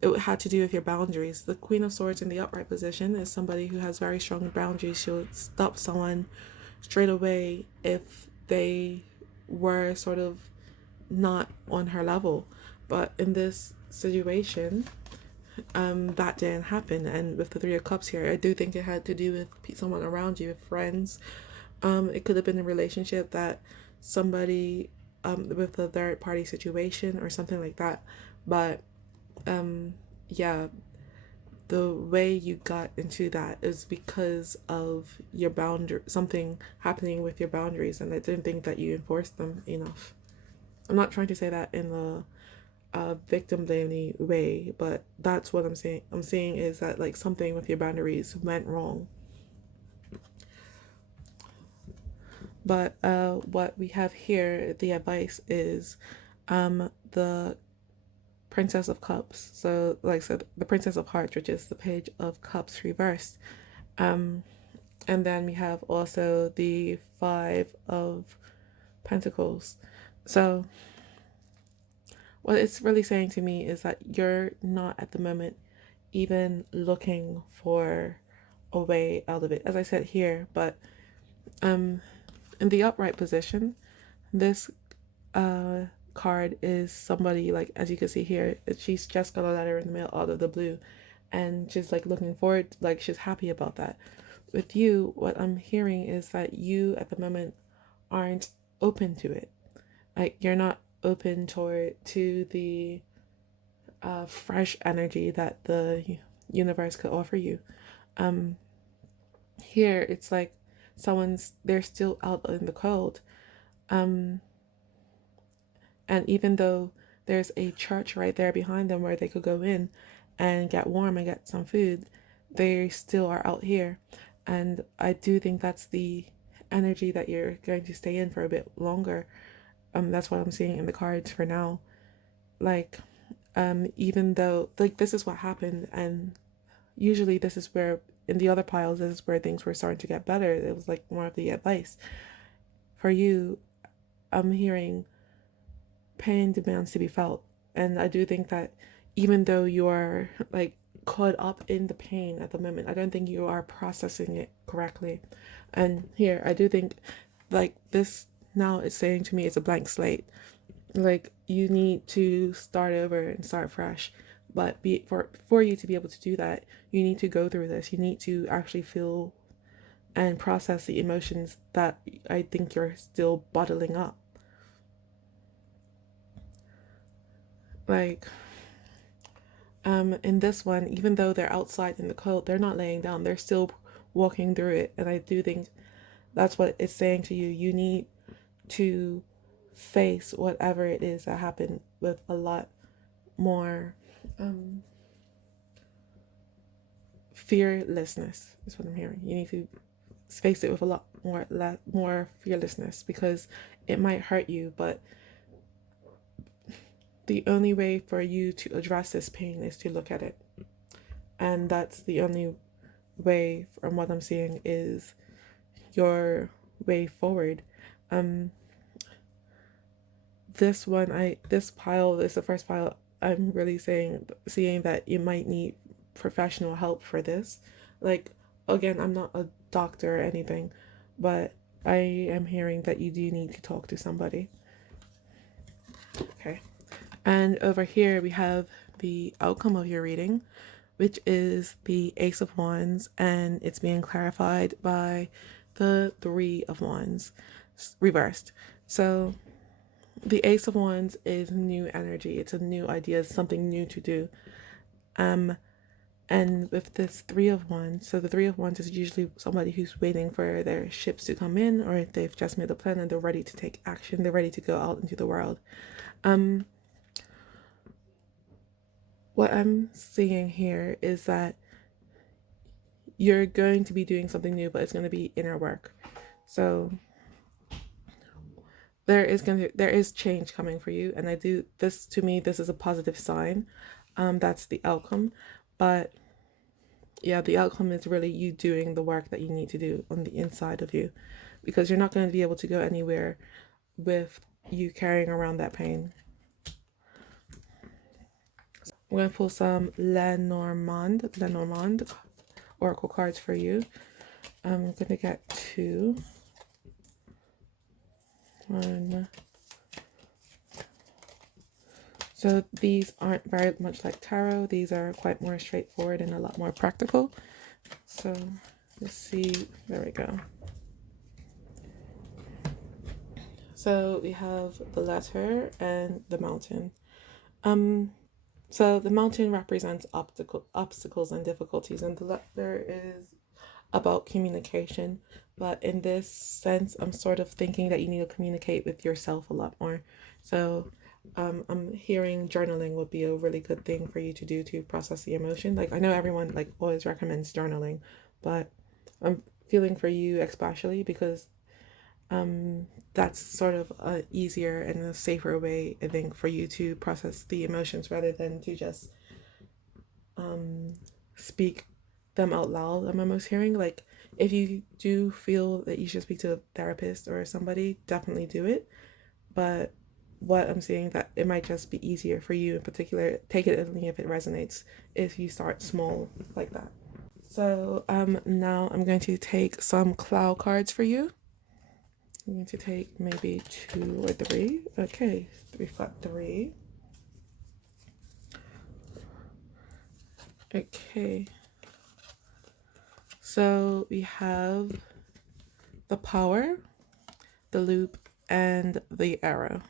it had to do with your boundaries. The Queen of Swords in the upright position is somebody who has very strong boundaries. She'll stop someone straight away if they were sort of not on her level. But in this situation, that didn't happen. And with the Three of Cups here, I do think it had to do with someone around you, with friends. It could have been a relationship that somebody with a third party situation or something like that. But yeah, the way you got into that is because of your boundary, something happening with your boundaries, and I didn't think that you enforced them enough. I'm not trying to say that in victim blaming way, but that's what I'm saying. I'm saying is that like something with your boundaries went wrong. But what we have here, the advice is the Princess of Cups. So like I said, the Princess of Hearts, which is the Page of Cups reversed. And then we have also the Five of Pentacles. So what it's really saying to me is that you're not at the moment even looking for a way out of it, as I said here. But in the upright position, this card is somebody, like as you can see here, she's just got a letter in the mail out of the blue, and she's like looking forward, like she's happy about that. With you, what I'm hearing is that you at the moment aren't open to it. Like you're not open to the fresh energy that the universe could offer you. Here it's like they're still out in the cold. And even though there's a church right there behind them where they could go in and get warm and get some food, they still are out here. And I do think that's the energy that you're going to stay in for a bit longer. That's what I'm seeing in the cards for now. Like, even though, like, this is what happened, and usually this is where, in the other piles, this is where things were starting to get better. It was like more of the advice. For you, I'm hearing pain demands to be felt. And I do think that even though you are like caught up in the pain at the moment, I don't think you are processing it correctly. And here, I do think like this now is saying to me it's a blank slate. Like you need to start over and start fresh. But for you to be able to do that, you need to go through this. You need to actually feel and process the emotions that I think you're still bottling up. Like, in this one, even though they're outside in the cold, they're not laying down. They're still walking through it. And I do think that's what it's saying to you. You need to face whatever it is that happened with a lot more fearlessness is what I'm hearing. You need to face it with a lot more fearlessness, because it might hurt you, but the only way for you to address this pain is to look at it. And that's the only way, from what I'm seeing, is your way forward. This pile is the first pile. I'm really seeing that you might need professional help for this. Like, again, I'm not a doctor or anything, but I am hearing that you do need to talk to somebody. Okay. And over here we have the outcome of your reading, which is the Ace of Wands, and it's being clarified by the Three of Wands reversed. So the Ace of Wands is new energy. It's a new idea. It's something new to do. And with this Three of Wands, so the Three of Wands is usually somebody who's waiting for their ships to come in, or they've just made a plan and they're ready to take action. They're ready to go out into the world. What I'm seeing here is that you're going to be doing something new, but it's going to be inner work. So there is change coming for you, and to me this is a positive sign. That's the outcome. But yeah, the outcome is really you doing the work that you need to do on the inside of you, because you're not going to be able to go anywhere with you carrying around that pain. I'm going to pull some Lenormand Oracle cards for you. I'm going to get 2. 1. So these aren't very much like tarot. These are quite more straightforward and a lot more practical. So let's see. There we go. So we have the letter and the mountain. So the mountain represents obstacles and difficulties, and the letter is about communication. But in this sense, I'm sort of thinking that you need to communicate with yourself a lot more. So I'm hearing journaling would be a really good thing for you to do to process the emotion. Like I know everyone like always recommends journaling, but I'm feeling for you especially because that's sort of a easier and a safer way I think for you to process the emotions rather than to just speak them out loud. I'm almost hearing like if you do feel that you should speak to a therapist or somebody, definitely do it. But what I'm seeing that it might just be easier for you in particular, take it only if it resonates, if you start small like that. So now I'm going to take some cloud cards for you. I'm going to take maybe 2 or 3. Okay, we've got 3. Okay. So we have the power, the loop, and the arrow.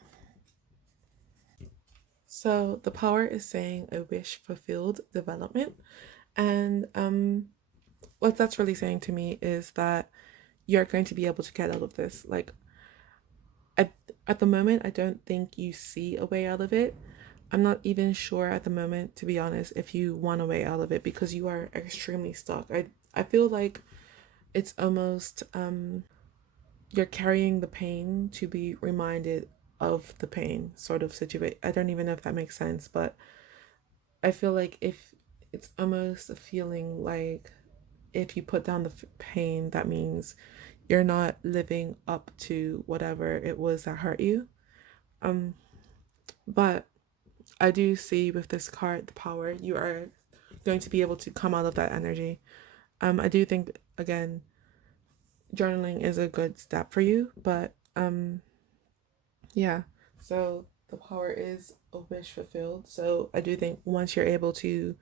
So the power is saying a wish fulfilled development. And what that's really saying to me is that you're going to be able to get out of this. Like at, at the moment, I don't think you see a way out of it. I'm not even sure at the moment, to be honest, if you want a way out of it because you are extremely stuck. I feel like it's almost you're carrying the pain to be reminded of the pain sort of situation. I don't even know if that makes sense, but I feel like if it's almost a feeling like if you put down the pain, that means you're not living up to whatever it was that hurt you. Um, but I do see with this card, the power, you are going to be able to come out of that energy. I do think again, journaling is a good step for you, but yeah. So the power is a wish fulfilled. So I do think once you're able to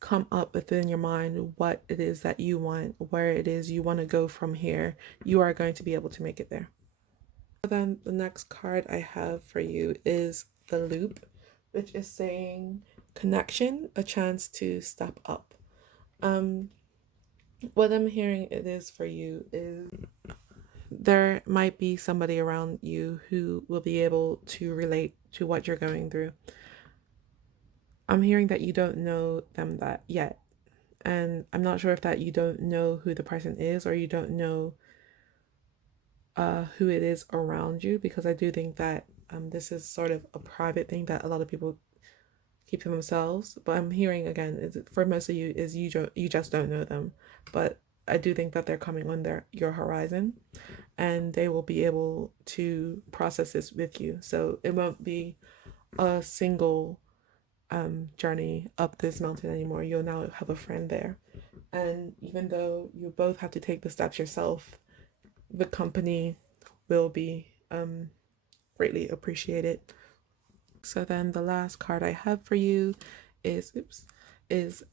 come up within your mind what it is that you want, where it is you want to go from here, you are going to be able to make it there. Then the next card I have for you is the loop, which is saying connection, a chance to step up. Um, what I'm hearing it is for you is there might be somebody around you who will be able to relate to what you're going through. I'm hearing that you don't know them that yet. And I'm not sure if that you don't know who the person is or you don't know who it is around you, because I do think that this is sort of a private thing that a lot of people keep to themselves. But I'm hearing again is for most of you is you just don't know them, but I do think that they're coming on your horizon, and they will be able to process this with you. So it won't be a single journey up this mountain anymore. You'll now have a friend there, and even though you both have to take the steps yourself, the company will be greatly appreciated. So then the last card I have for you is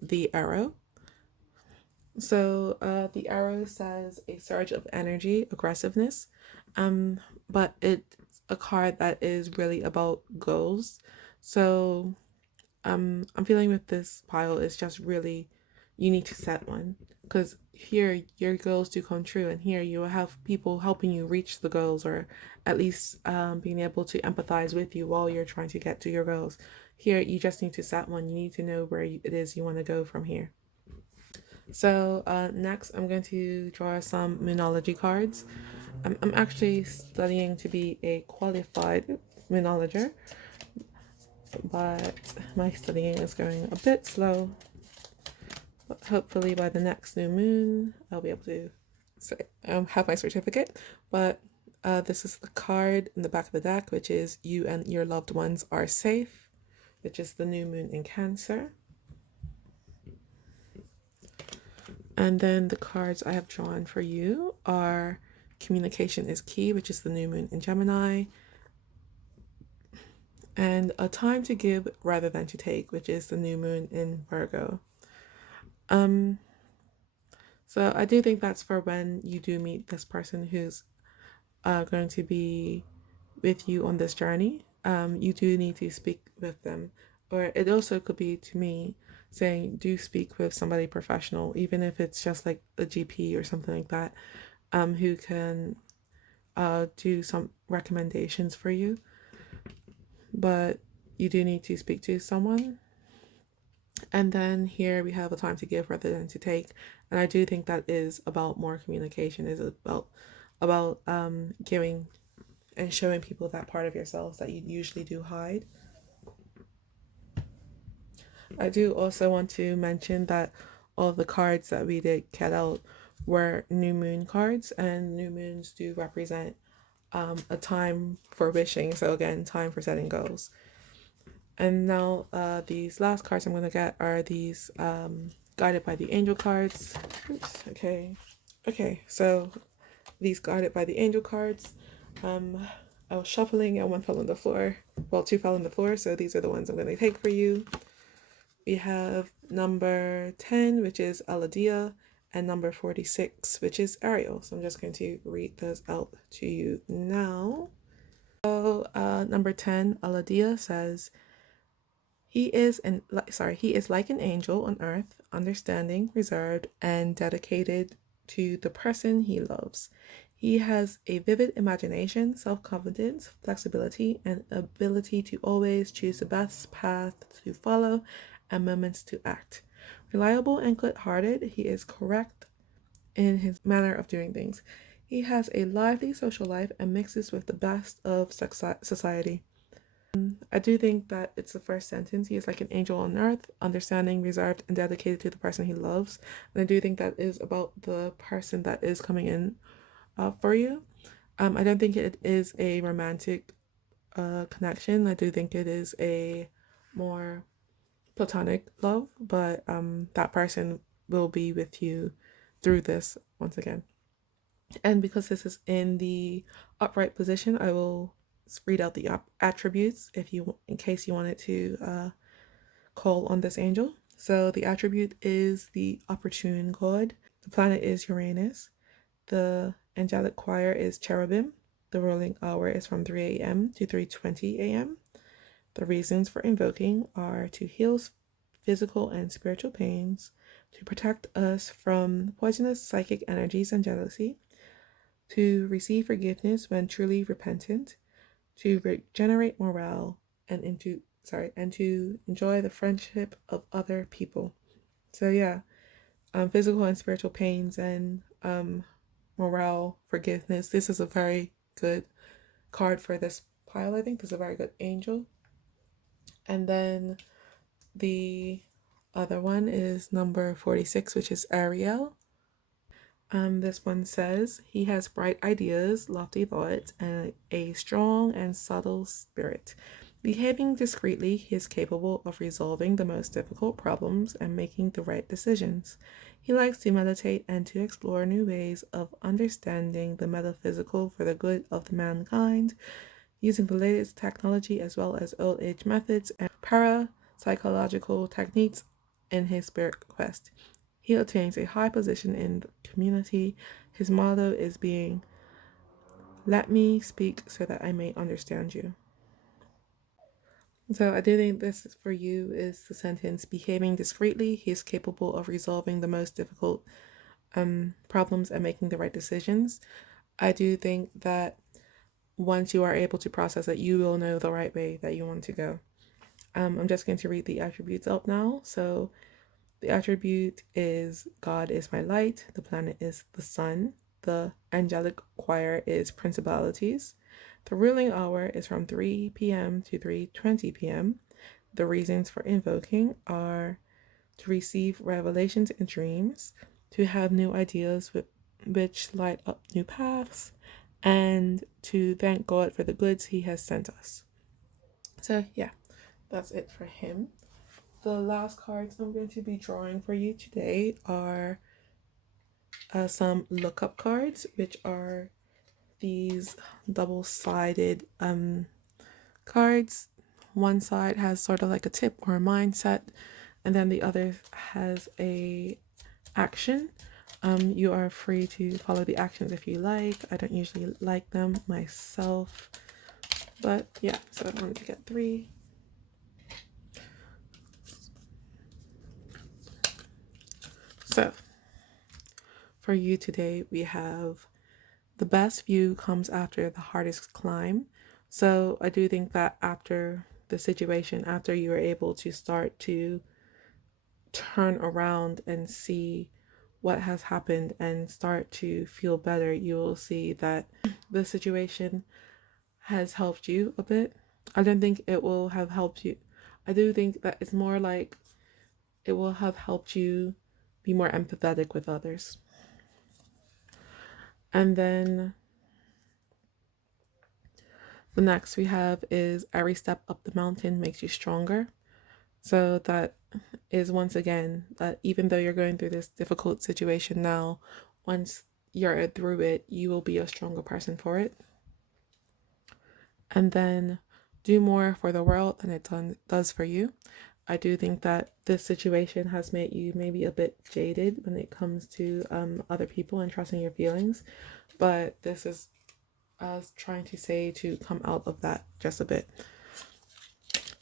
the arrow. So the arrow says a surge of energy, aggressiveness, but it's a card that is really about goals. So I'm feeling with this pile is just really you need to set one, because here your goals do come true, and here you will have people helping you reach the goals, or at least being able to empathize with you while you're trying to get to your goals. Here you just need to set one. You need to know where it is you want to go from here. So next I'm going to draw some moonology cards. I'm actually studying to be a qualified moonologer, but my studying is going a bit slow. But hopefully by the next new moon, I'll be able to have my certificate. But this is the card in the back of the deck, which is you and your loved ones are safe, which is the new moon in Cancer. And then the cards I have drawn for you are communication is key, which is the new moon in Gemini, and a time to give rather than to take, which is the new moon in Virgo. So I do think that's for when you do meet this person who's going to be with you on this journey. You do need to speak with them, or it also could be to me saying do speak with somebody professional, even if it's just like a GP or something like that, who can do some recommendations for you. but you do need to speak to someone. And then here we have a time to give rather than to take. And I do think that is about more communication, is about giving and showing people that part of yourselves that you usually do hide. I do also want to mention that all of the cards that we did get out were new moon cards, and new moons do represent a time for wishing. So again, time for setting goals. And now these last cards I'm going to get are these guided by the angel cards. Oops, okay. Okay, so these guided by the angel cards. I was shuffling and one fell on the floor. Well, two fell on the floor, so these are the ones I'm going to take for you. We have number 10, which is Aladia, and number 46, which is Ariel. So I'm just going to read those out to you now. So number 10, Aladia says, he is like an angel on earth, understanding, reserved, and dedicated to the person he loves. He has a vivid imagination, self-confidence, flexibility, and ability to always choose the best path to follow and moments to act. Reliable and good-hearted, he is correct in his manner of doing things. He has a lively social life and mixes with the best of society. I do think that it's the first sentence. He is like an angel on earth, understanding, reserved, and dedicated to the person he loves. And I do think that is about the person that is coming in for you. I don't think it is a romantic connection. I do think it is a more platonic love, but that person will be with you through this once again. And because this is in the upright position, I will read out the attributes in case you wanted to call on this angel. So the attribute is the opportune god. The planet is Uranus. The angelic choir is cherubim. The ruling hour is from 3 a.m. to 3:20 a.m. The reasons for invoking are to heal physical and spiritual pains, to protect us from poisonous psychic energies and jealousy, to receive forgiveness when truly repentant, to regenerate morale, and to enjoy the friendship of other people. So yeah, physical and spiritual pains and morale, forgiveness. This is a very good card for this pile. I think this is a very good angel. And then the other one is number 46, which is Ariel. This one says, he has bright ideas, lofty thoughts, and a strong and subtle spirit. Behaving discreetly, he is capable of resolving the most difficult problems and making the right decisions. He likes to meditate and to explore new ways of understanding the metaphysical for the good of the mankind, using the latest technology as well as old age methods and parapsychological techniques in his spirit quest. He attains a high position in the community. His motto is being, let me speak so that I may understand you. So I do think this is for you is the sentence, behaving discreetly, he is capable of resolving the most difficult problems and making the right decisions. I do think that once you are able to process it, you will know the right way that you want to go. I'm just going to read the attributes out now. So the attribute is God is my light. The planet is the sun. The angelic choir is principalities. The ruling hour is from 3 p.m. to 3:20 p.m. The reasons for invoking are to receive revelations and dreams, to have new ideas which light up new paths, and to thank God for the goods he has sent us. So yeah, that's it for him. The last cards I'm going to be drawing for you today are some lookup cards, which are these double-sided cards. One side has sort of like a tip or a mindset, and then the other has a action. You are free to follow the actions if you like. I don't usually like them myself, but yeah, so I wanted to get 3. So for you today, we have the best view comes after the hardest climb. So I do think that after the situation, after you are able to start to turn around and see what has happened and start to feel better, you will see that the situation has helped you a bit. I don't think it will have helped you. I do think that it's more like it will have helped you be more empathetic with others. And then the next we have is every step up the mountain makes you stronger. So that is once again that even though you're going through this difficult situation now, once you're through it, you will be a stronger person for it. And then do more for the world than it does for you. I do think that this situation has made you maybe a bit jaded when it comes to other people and trusting your feelings, but this is us trying to say to come out of that just a bit.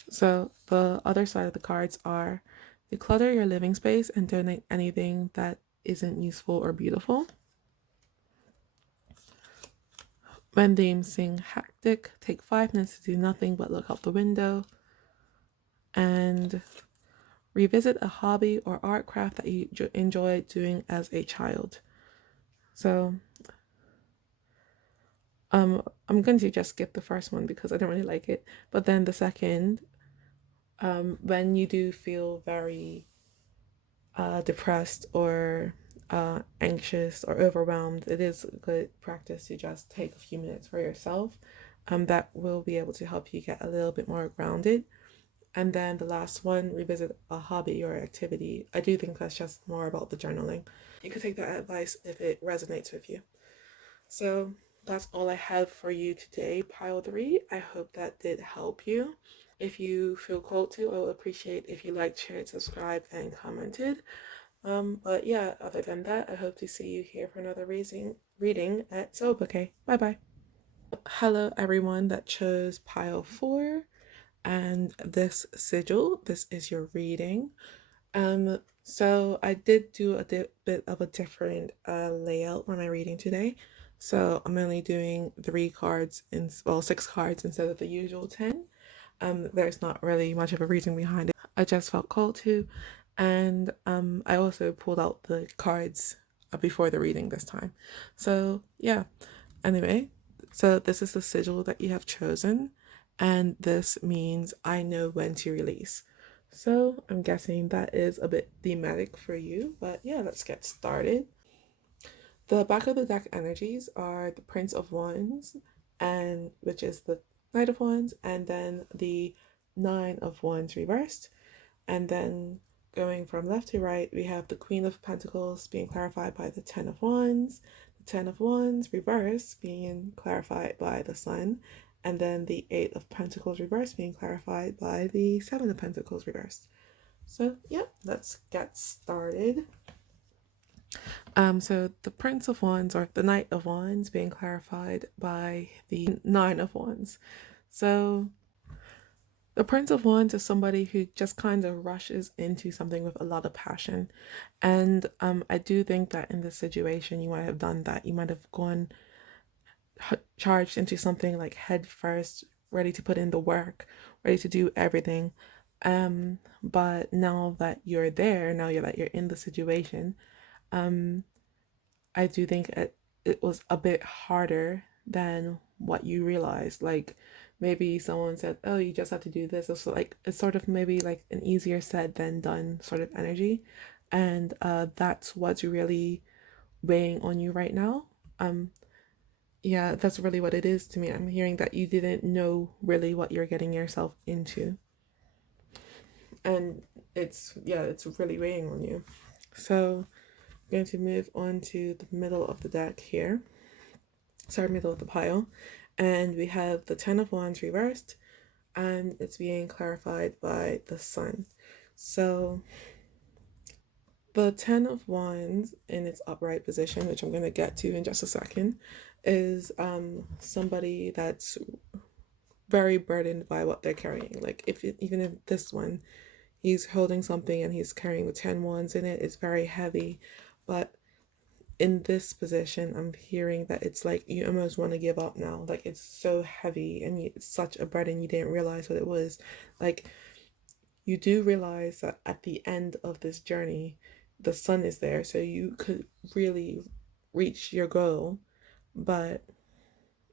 So the other side of the cards are declutter your living space and donate anything that isn't useful or beautiful. When things seem hectic, take 5 minutes to do nothing but look out the window. And revisit a hobby or art craft that you enjoyed doing as a child. So I'm going to just skip the first one because I don't really like it. But then the second, when you do feel very depressed or anxious or overwhelmed, it is a good practice to just take a few minutes for yourself. That will be able to help you get a little bit more grounded. And then the last one, revisit a hobby or activity. I do think that's just more about the journaling. You could take that advice if it resonates with you. So that's all I have for you today, pile 3. I hope that did help you. If you feel called to, I would appreciate if you liked, shared, subscribed, and commented. But yeah, other than that, I hope to see you here for another reading at Soul Bouquet. Bye bye. Hello, everyone that chose pile 4 and this sigil. This is your reading. So I did do a bit of a different layout for my reading today. So I'm only doing 6 cards instead of the usual 10. There's not really much of a reason behind it. I just felt called to, and I also pulled out the cards before the reading this time. So yeah. Anyway, so this is the sigil that you have chosen, and this means I know when to release. So I'm guessing that is a bit thematic for you, but yeah, let's get started. The back of the deck energies are the Prince of Wands, and which is the Knight of Wands, and then the Nine of Wands reversed. And then going from left to right, we have the Queen of Pentacles being clarified by the Ten of Wands, the Ten of Wands reversed being clarified by the Sun, and then the Eight of Pentacles reversed being clarified by the Seven of Pentacles reversed. So yeah, let's get started. So the Prince of Wands or the Knight of Wands being clarified by the Nine of Wands. So the Prince of Wands is somebody who just kind of rushes into something with a lot of passion. And I do think that in this situation, you might have done that. You might have gone charged into something like head first, ready to put in the work, ready to do everything. But now that you're there, that you're in the situation, I do think it was a bit harder than what you realized. Like maybe someone said, "Oh, you just have to do this." It's like it's sort of maybe like an easier said than done sort of energy, and that's what's really weighing on you right now. Yeah, that's really what it is to me. I'm hearing that you didn't know really what you're getting yourself into, and it's really weighing on you. So I'm going to move on to the middle of the deck here. Sorry, middle of the pile. And we have the Ten of Wands reversed, and it's being clarified by the Sun. So the Ten of Wands in its upright position, which I'm going to get to in just a second, is somebody that's very burdened by what they're carrying. Like even if this one, he's holding something and he's carrying the 10 wands in it, it's very heavy, but in this position, I'm hearing that it's like you almost want to give up now. Like it's so heavy and it's such a burden, you didn't realize what it was. Like you do realize that at the end of this journey, the sun is there, so you could really reach your goal. But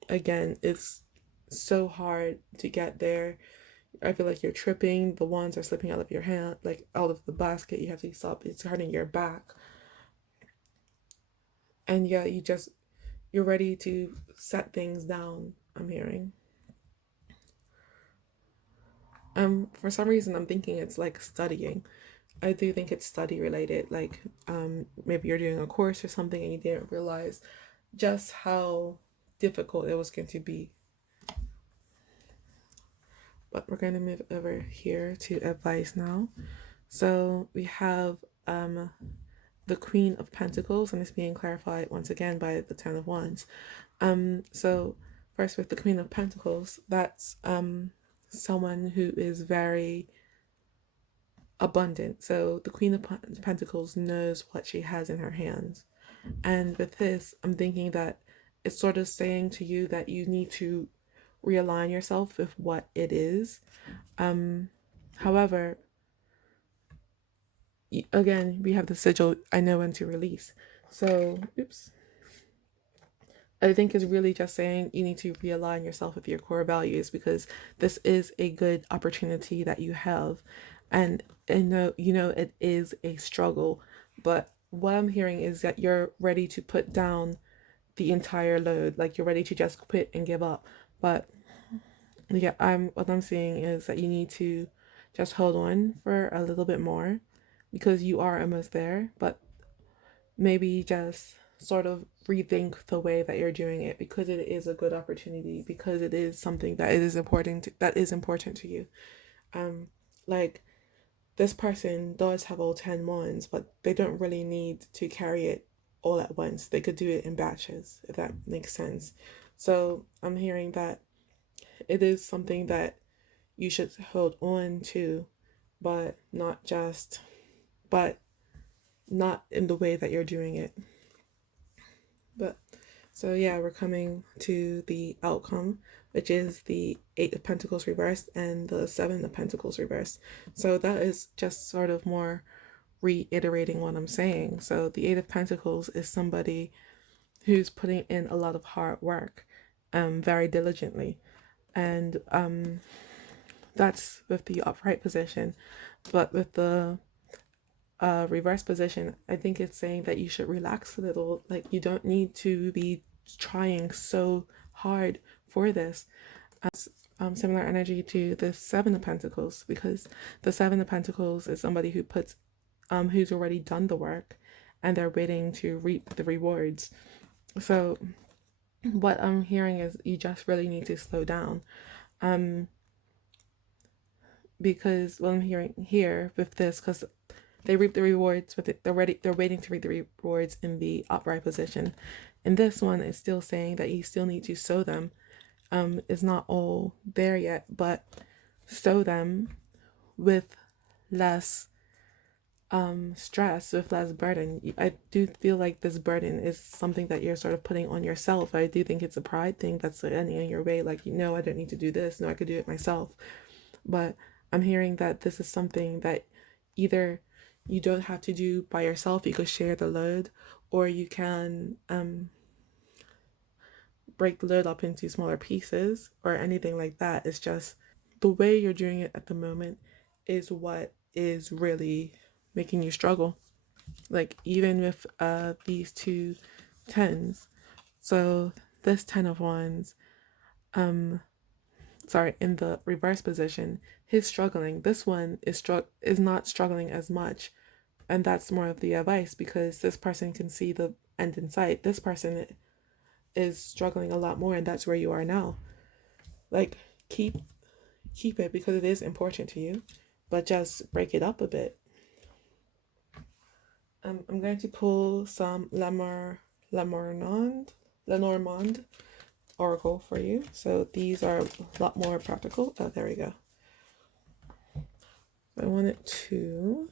again, it's so hard to get there. I feel like you're tripping. The wands are slipping out of your hand, like out of the basket. You have to stop. It's hurting your back. And yeah, you're ready to set things down, I'm hearing. For some reason I'm thinking it's like studying. I do think it's study related. Like maybe you're doing a course or something and you didn't realize just how difficult it was going to be. But we're going to move over here to advice now. So we have the Queen of Pentacles, and it's being clarified once again by the Ten of Wands. So first with the Queen of Pentacles, that's someone who is very abundant. So the Queen of Pentacles knows what she has in her hands. And with this, I'm thinking that it's sort of saying to you that you need to realign yourself with what it is. However, again, we have the sigil, I know when to release. So, oops. I think is really just saying you need to realign yourself with your core values, because this is a good opportunity that you have. And it is a struggle, but what I'm hearing is that you're ready to put down the entire load. Like you're ready to just quit and give up. But yeah, what I'm seeing is that you need to just hold on for a little bit more, because you are almost there, but maybe just sort of rethink the way that you're doing it, because it is a good opportunity, because it is something that is important to you. Like this person does have all 10 wands, but they don't really need to carry it all at once. They could do it in batches, if that makes sense. So I'm hearing that it is something that you should hold on to, but not in the way that you're doing it. But so yeah, we're coming to the outcome, which is the Eight of Pentacles reversed and the Seven of Pentacles reversed. So that is just sort of more reiterating what I'm saying. So the Eight of Pentacles is somebody who's putting in a lot of hard work, very diligently. And that's with the upright position. But with the reverse position, I think it's saying that you should relax a little. Like you don't need to be trying so hard for this. Similar energy to the Seven of Pentacles, because the Seven of Pentacles is somebody who who's already done the work and they're waiting to reap the rewards. So what I'm hearing is you just really need to slow down. Because what I'm hearing here with this, because they reap the rewards with it, they're waiting to reap the rewards in the upright position. And this one is still saying that you still need to sow them. It's not all there yet, but sow them with less stress, with less burden. I do feel like this burden is something that you're sort of putting on yourself. I do think it's a pride thing that's getting in your way. Like, I don't need to do this. No, I could do it myself. But I'm hearing that this is something that either you don't have to do by yourself, you could share the load, or you can break the load up into smaller pieces or anything like that. It's just the way you're doing it at the moment is what is really making you struggle. Like even with these two tens. So this 10 of wands, in the reverse position, he's struggling. This one is not struggling as much, and that's more of the advice, because this person can see the end in sight. This person is struggling a lot more, and that's where you are now. Like keep it, because it is important to you, but just break it up a bit. I'm going to pull some Lenormand oracle for you. So these are a lot more practical. Oh, there we go. I wanted to.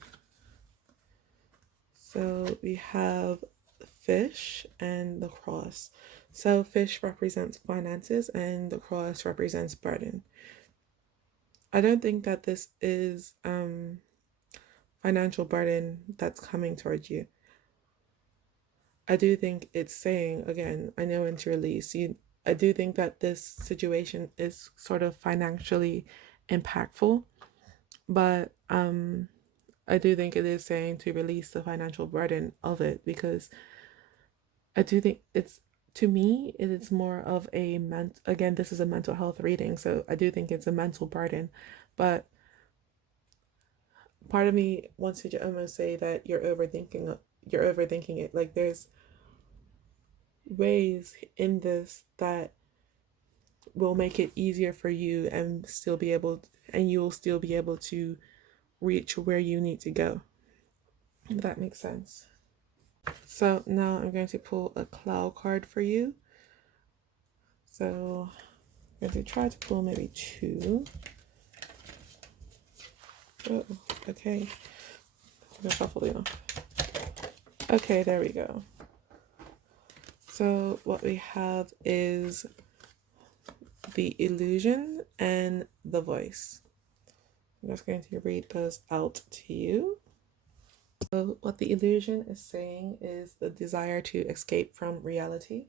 So we have fish and the cross. So fish represents finances and the cross represents burden. I don't think that this is financial burden that's coming towards you. I do think it's saying, again, I know when to release you. I do think that this situation is sort of financially impactful, but I do think it is saying to release the financial burden of it, because I do think it's, to me, it is more of a again, this is a mental health reading, so I do think it's a mental burden, but part of me wants to almost say that you're overthinking it. Like, there's ways in this that will make it easier for you and you'll still be able to reach where you need to go, if that makes sense. So now I'm going to pull a cloud card for you. So I'm going to try to pull maybe two. Oh, okay. I'm gonna shuffle it off. Okay, there we go. So what we have is the illusion and the voice. I'm just going to read those out to you. So what the illusion is saying is the desire to escape from reality.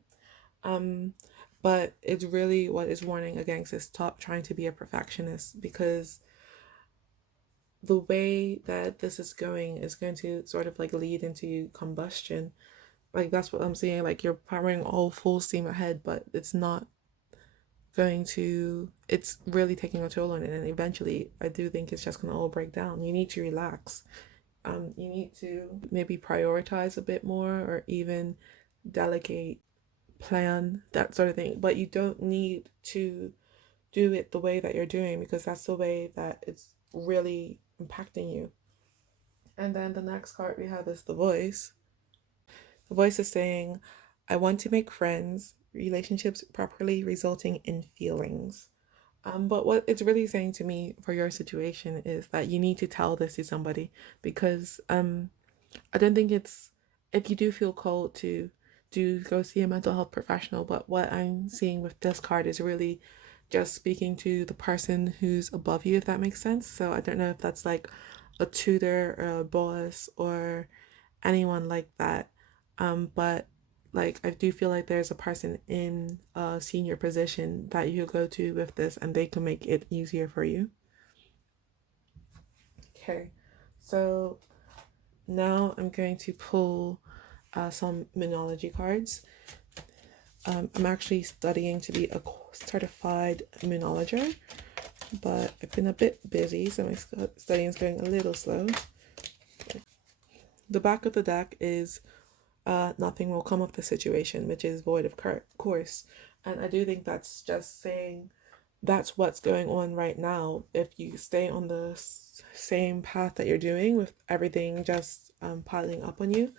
But it's really what is warning against is stop trying to be a perfectionist, because the way that this is going to sort of like lead into combustion. Like, that's what I'm seeing. Like, you're powering all full steam ahead, but it's not it's really taking a toll on it. And eventually, I do think it's just going to all break down. You need to relax. You need to maybe prioritize a bit more, or even delegate, plan, that sort of thing. But you don't need to do it the way that you're doing, because that's the way that it's really impacting you. And then the next card we have is the voice. The voice is saying, I want to make friends, relationships properly resulting in feelings. But what it's really saying to me for your situation is that you need to tell this to somebody, because I don't think it's, if you do feel called to do go see a mental health professional, but what I'm seeing with this card is really just speaking to the person who's above you, if that makes sense. So I don't know if that's like a tutor or a boss or anyone like that. But like, I do feel like there's a person in a senior position that you go to with this, and they can make it easier for you. Okay, so now I'm going to pull some Moonology cards. I'm actually studying to be a certified Moonologer, but I've been a bit busy, so my studying is going a little slow. The back of the deck is nothing will come of the situation, which is void of course. And I do think that's just saying that's what's going on right now. If you stay on the same path that you're doing, with everything just piling up on you,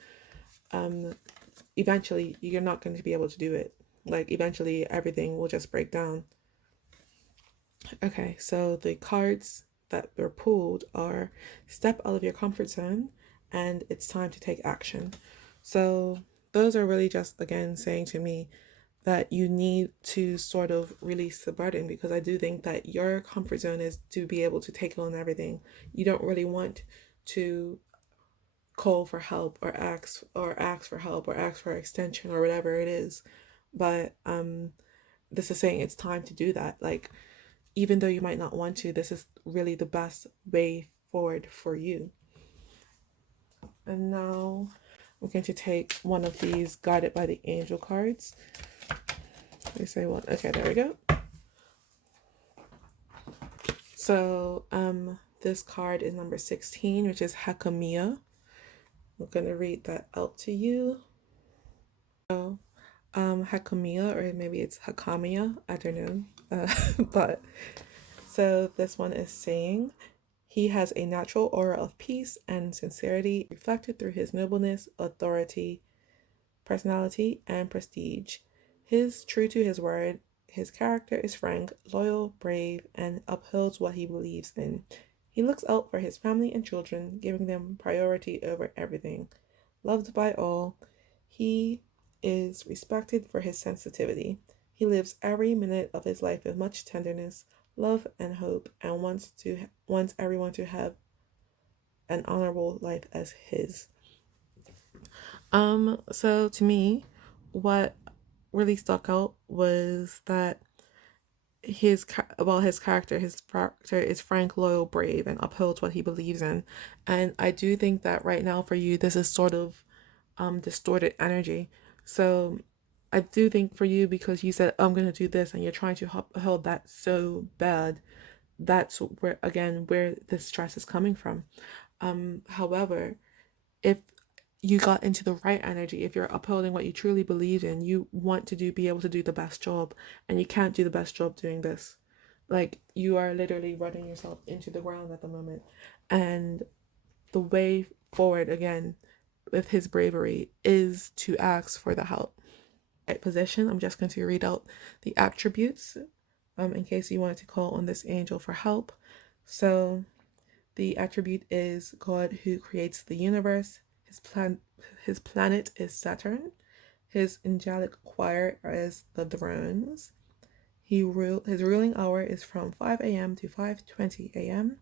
eventually you're not going to be able to do it. Like, eventually everything will just break down. Okay, so the cards that were pulled are step out of your comfort zone and it's time to take action. So those are really just, again, saying to me that you need to sort of release the burden, because I do think that your comfort zone is to be able to take on everything. You don't really want to call for help, or ask for help, or ask for extension, or whatever it is. But this is saying it's time to do that. Like, even though you might not want to, this is really the best way forward for you. And now I'm going to take one of these guided by the angel cards. They say one. Okay, there we go. So this card is number 16, which is Hakamiya. I'm going to read that out to you. So Hakamiya, or maybe it's Hakamiya, I don't know. But so this one is saying, he has a natural aura of peace and sincerity reflected through his nobleness, authority, personality, and prestige. He's true to his word. His character is frank, loyal, brave, and upholds what he believes in. He looks out for his family and children, giving them priority over everything. Loved by all, He is respected for his sensitivity. He lives every minute of his life with much tenderness, love, and hope, and wants everyone to have an honorable life as his. So to me, what really stuck out was that his character is frank, loyal, brave, and upholds what he believes in. And I do think that right now for you this is sort of distorted energy. So I do think for you, because you said I'm going to do this and you're trying to uphold that so bad, that's where this stress is coming from. However, if you got into the right energy, if you're upholding what you truly believe in, you want to be able to do the best job, and you can't do the best job doing this. Like, you are literally running yourself into the ground at the moment. And the way forward, again, with his bravery, is to ask for the help. Right position, I'm just going to read out the attributes in case you wanted to call on this angel for help. So the attribute is God who creates the universe. His planet is Saturn. His angelic choir is the thrones. His ruling hour is from 5 a.m. to 5:20 a.m.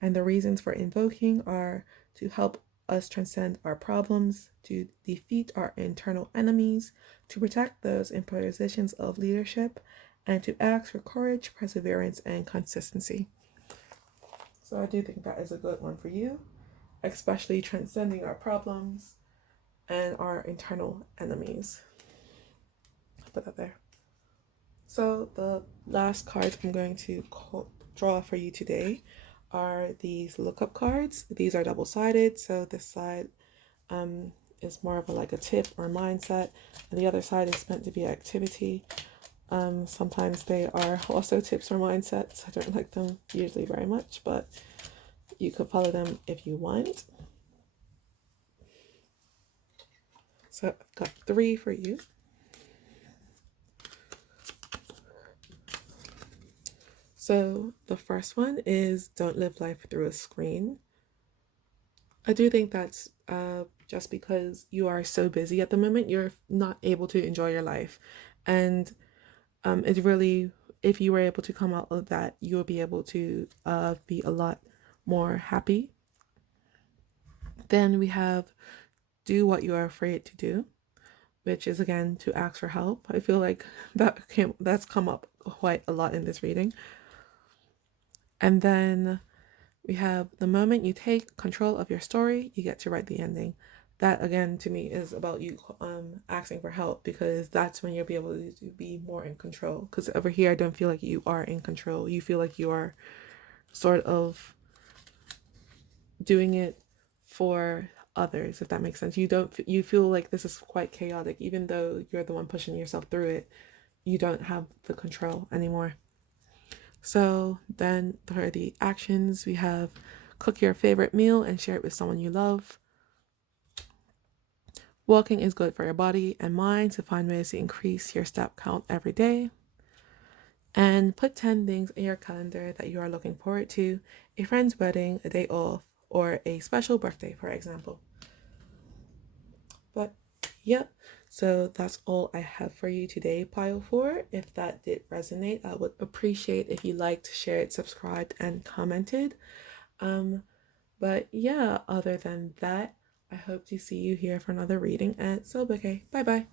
And the reasons for invoking are to help us transcend our problems, to defeat our internal enemies, to protect those in positions of leadership, and to ask for courage, perseverance, and consistency. So I do think that is a good one for you, especially transcending our problems and our internal enemies. I'll put that there. So the last cards I'm going to draw for you today are these lookup cards. These are double-sided, so this side is more of a tip or mindset, and the other side is meant to be activity. Sometimes they are also tips or mindsets. I don't like them usually very much, but you could follow them if you want. So I've got 3 for you. So the first one is don't live life through a screen. I do think that's just because you are so busy at the moment, you're not able to enjoy your life. And it's really, if you were able to come out of that, you'll be able to be a lot more happy. Then we have do what you are afraid to do, which is again to ask for help. I feel like that's come up quite a lot in this reading. And then we have the moment you take control of your story, you get to write the ending. That again to me is about you asking for help, because that's when you'll be able to be more in control. Because over here I don't feel like you are in control. You feel like you are sort of doing it for others, if that makes sense. You feel like this is quite chaotic, even though you're the one pushing yourself through it. You don't have the control anymore. So then for the actions, we have cook your favorite meal and share it with someone you love. Walking is good for your body and mind to find ways to increase your step count every day. And put 10 things in your calendar that you are looking forward to: a friend's wedding, a day off, or a special birthday, for example. But yep, so that's all I have for you today, Pile 4. If that did resonate, I would appreciate if you liked, shared, subscribed, and commented. But yeah, other than that, I hope to see you here for another reading at Soul Bouquet. Bye bye.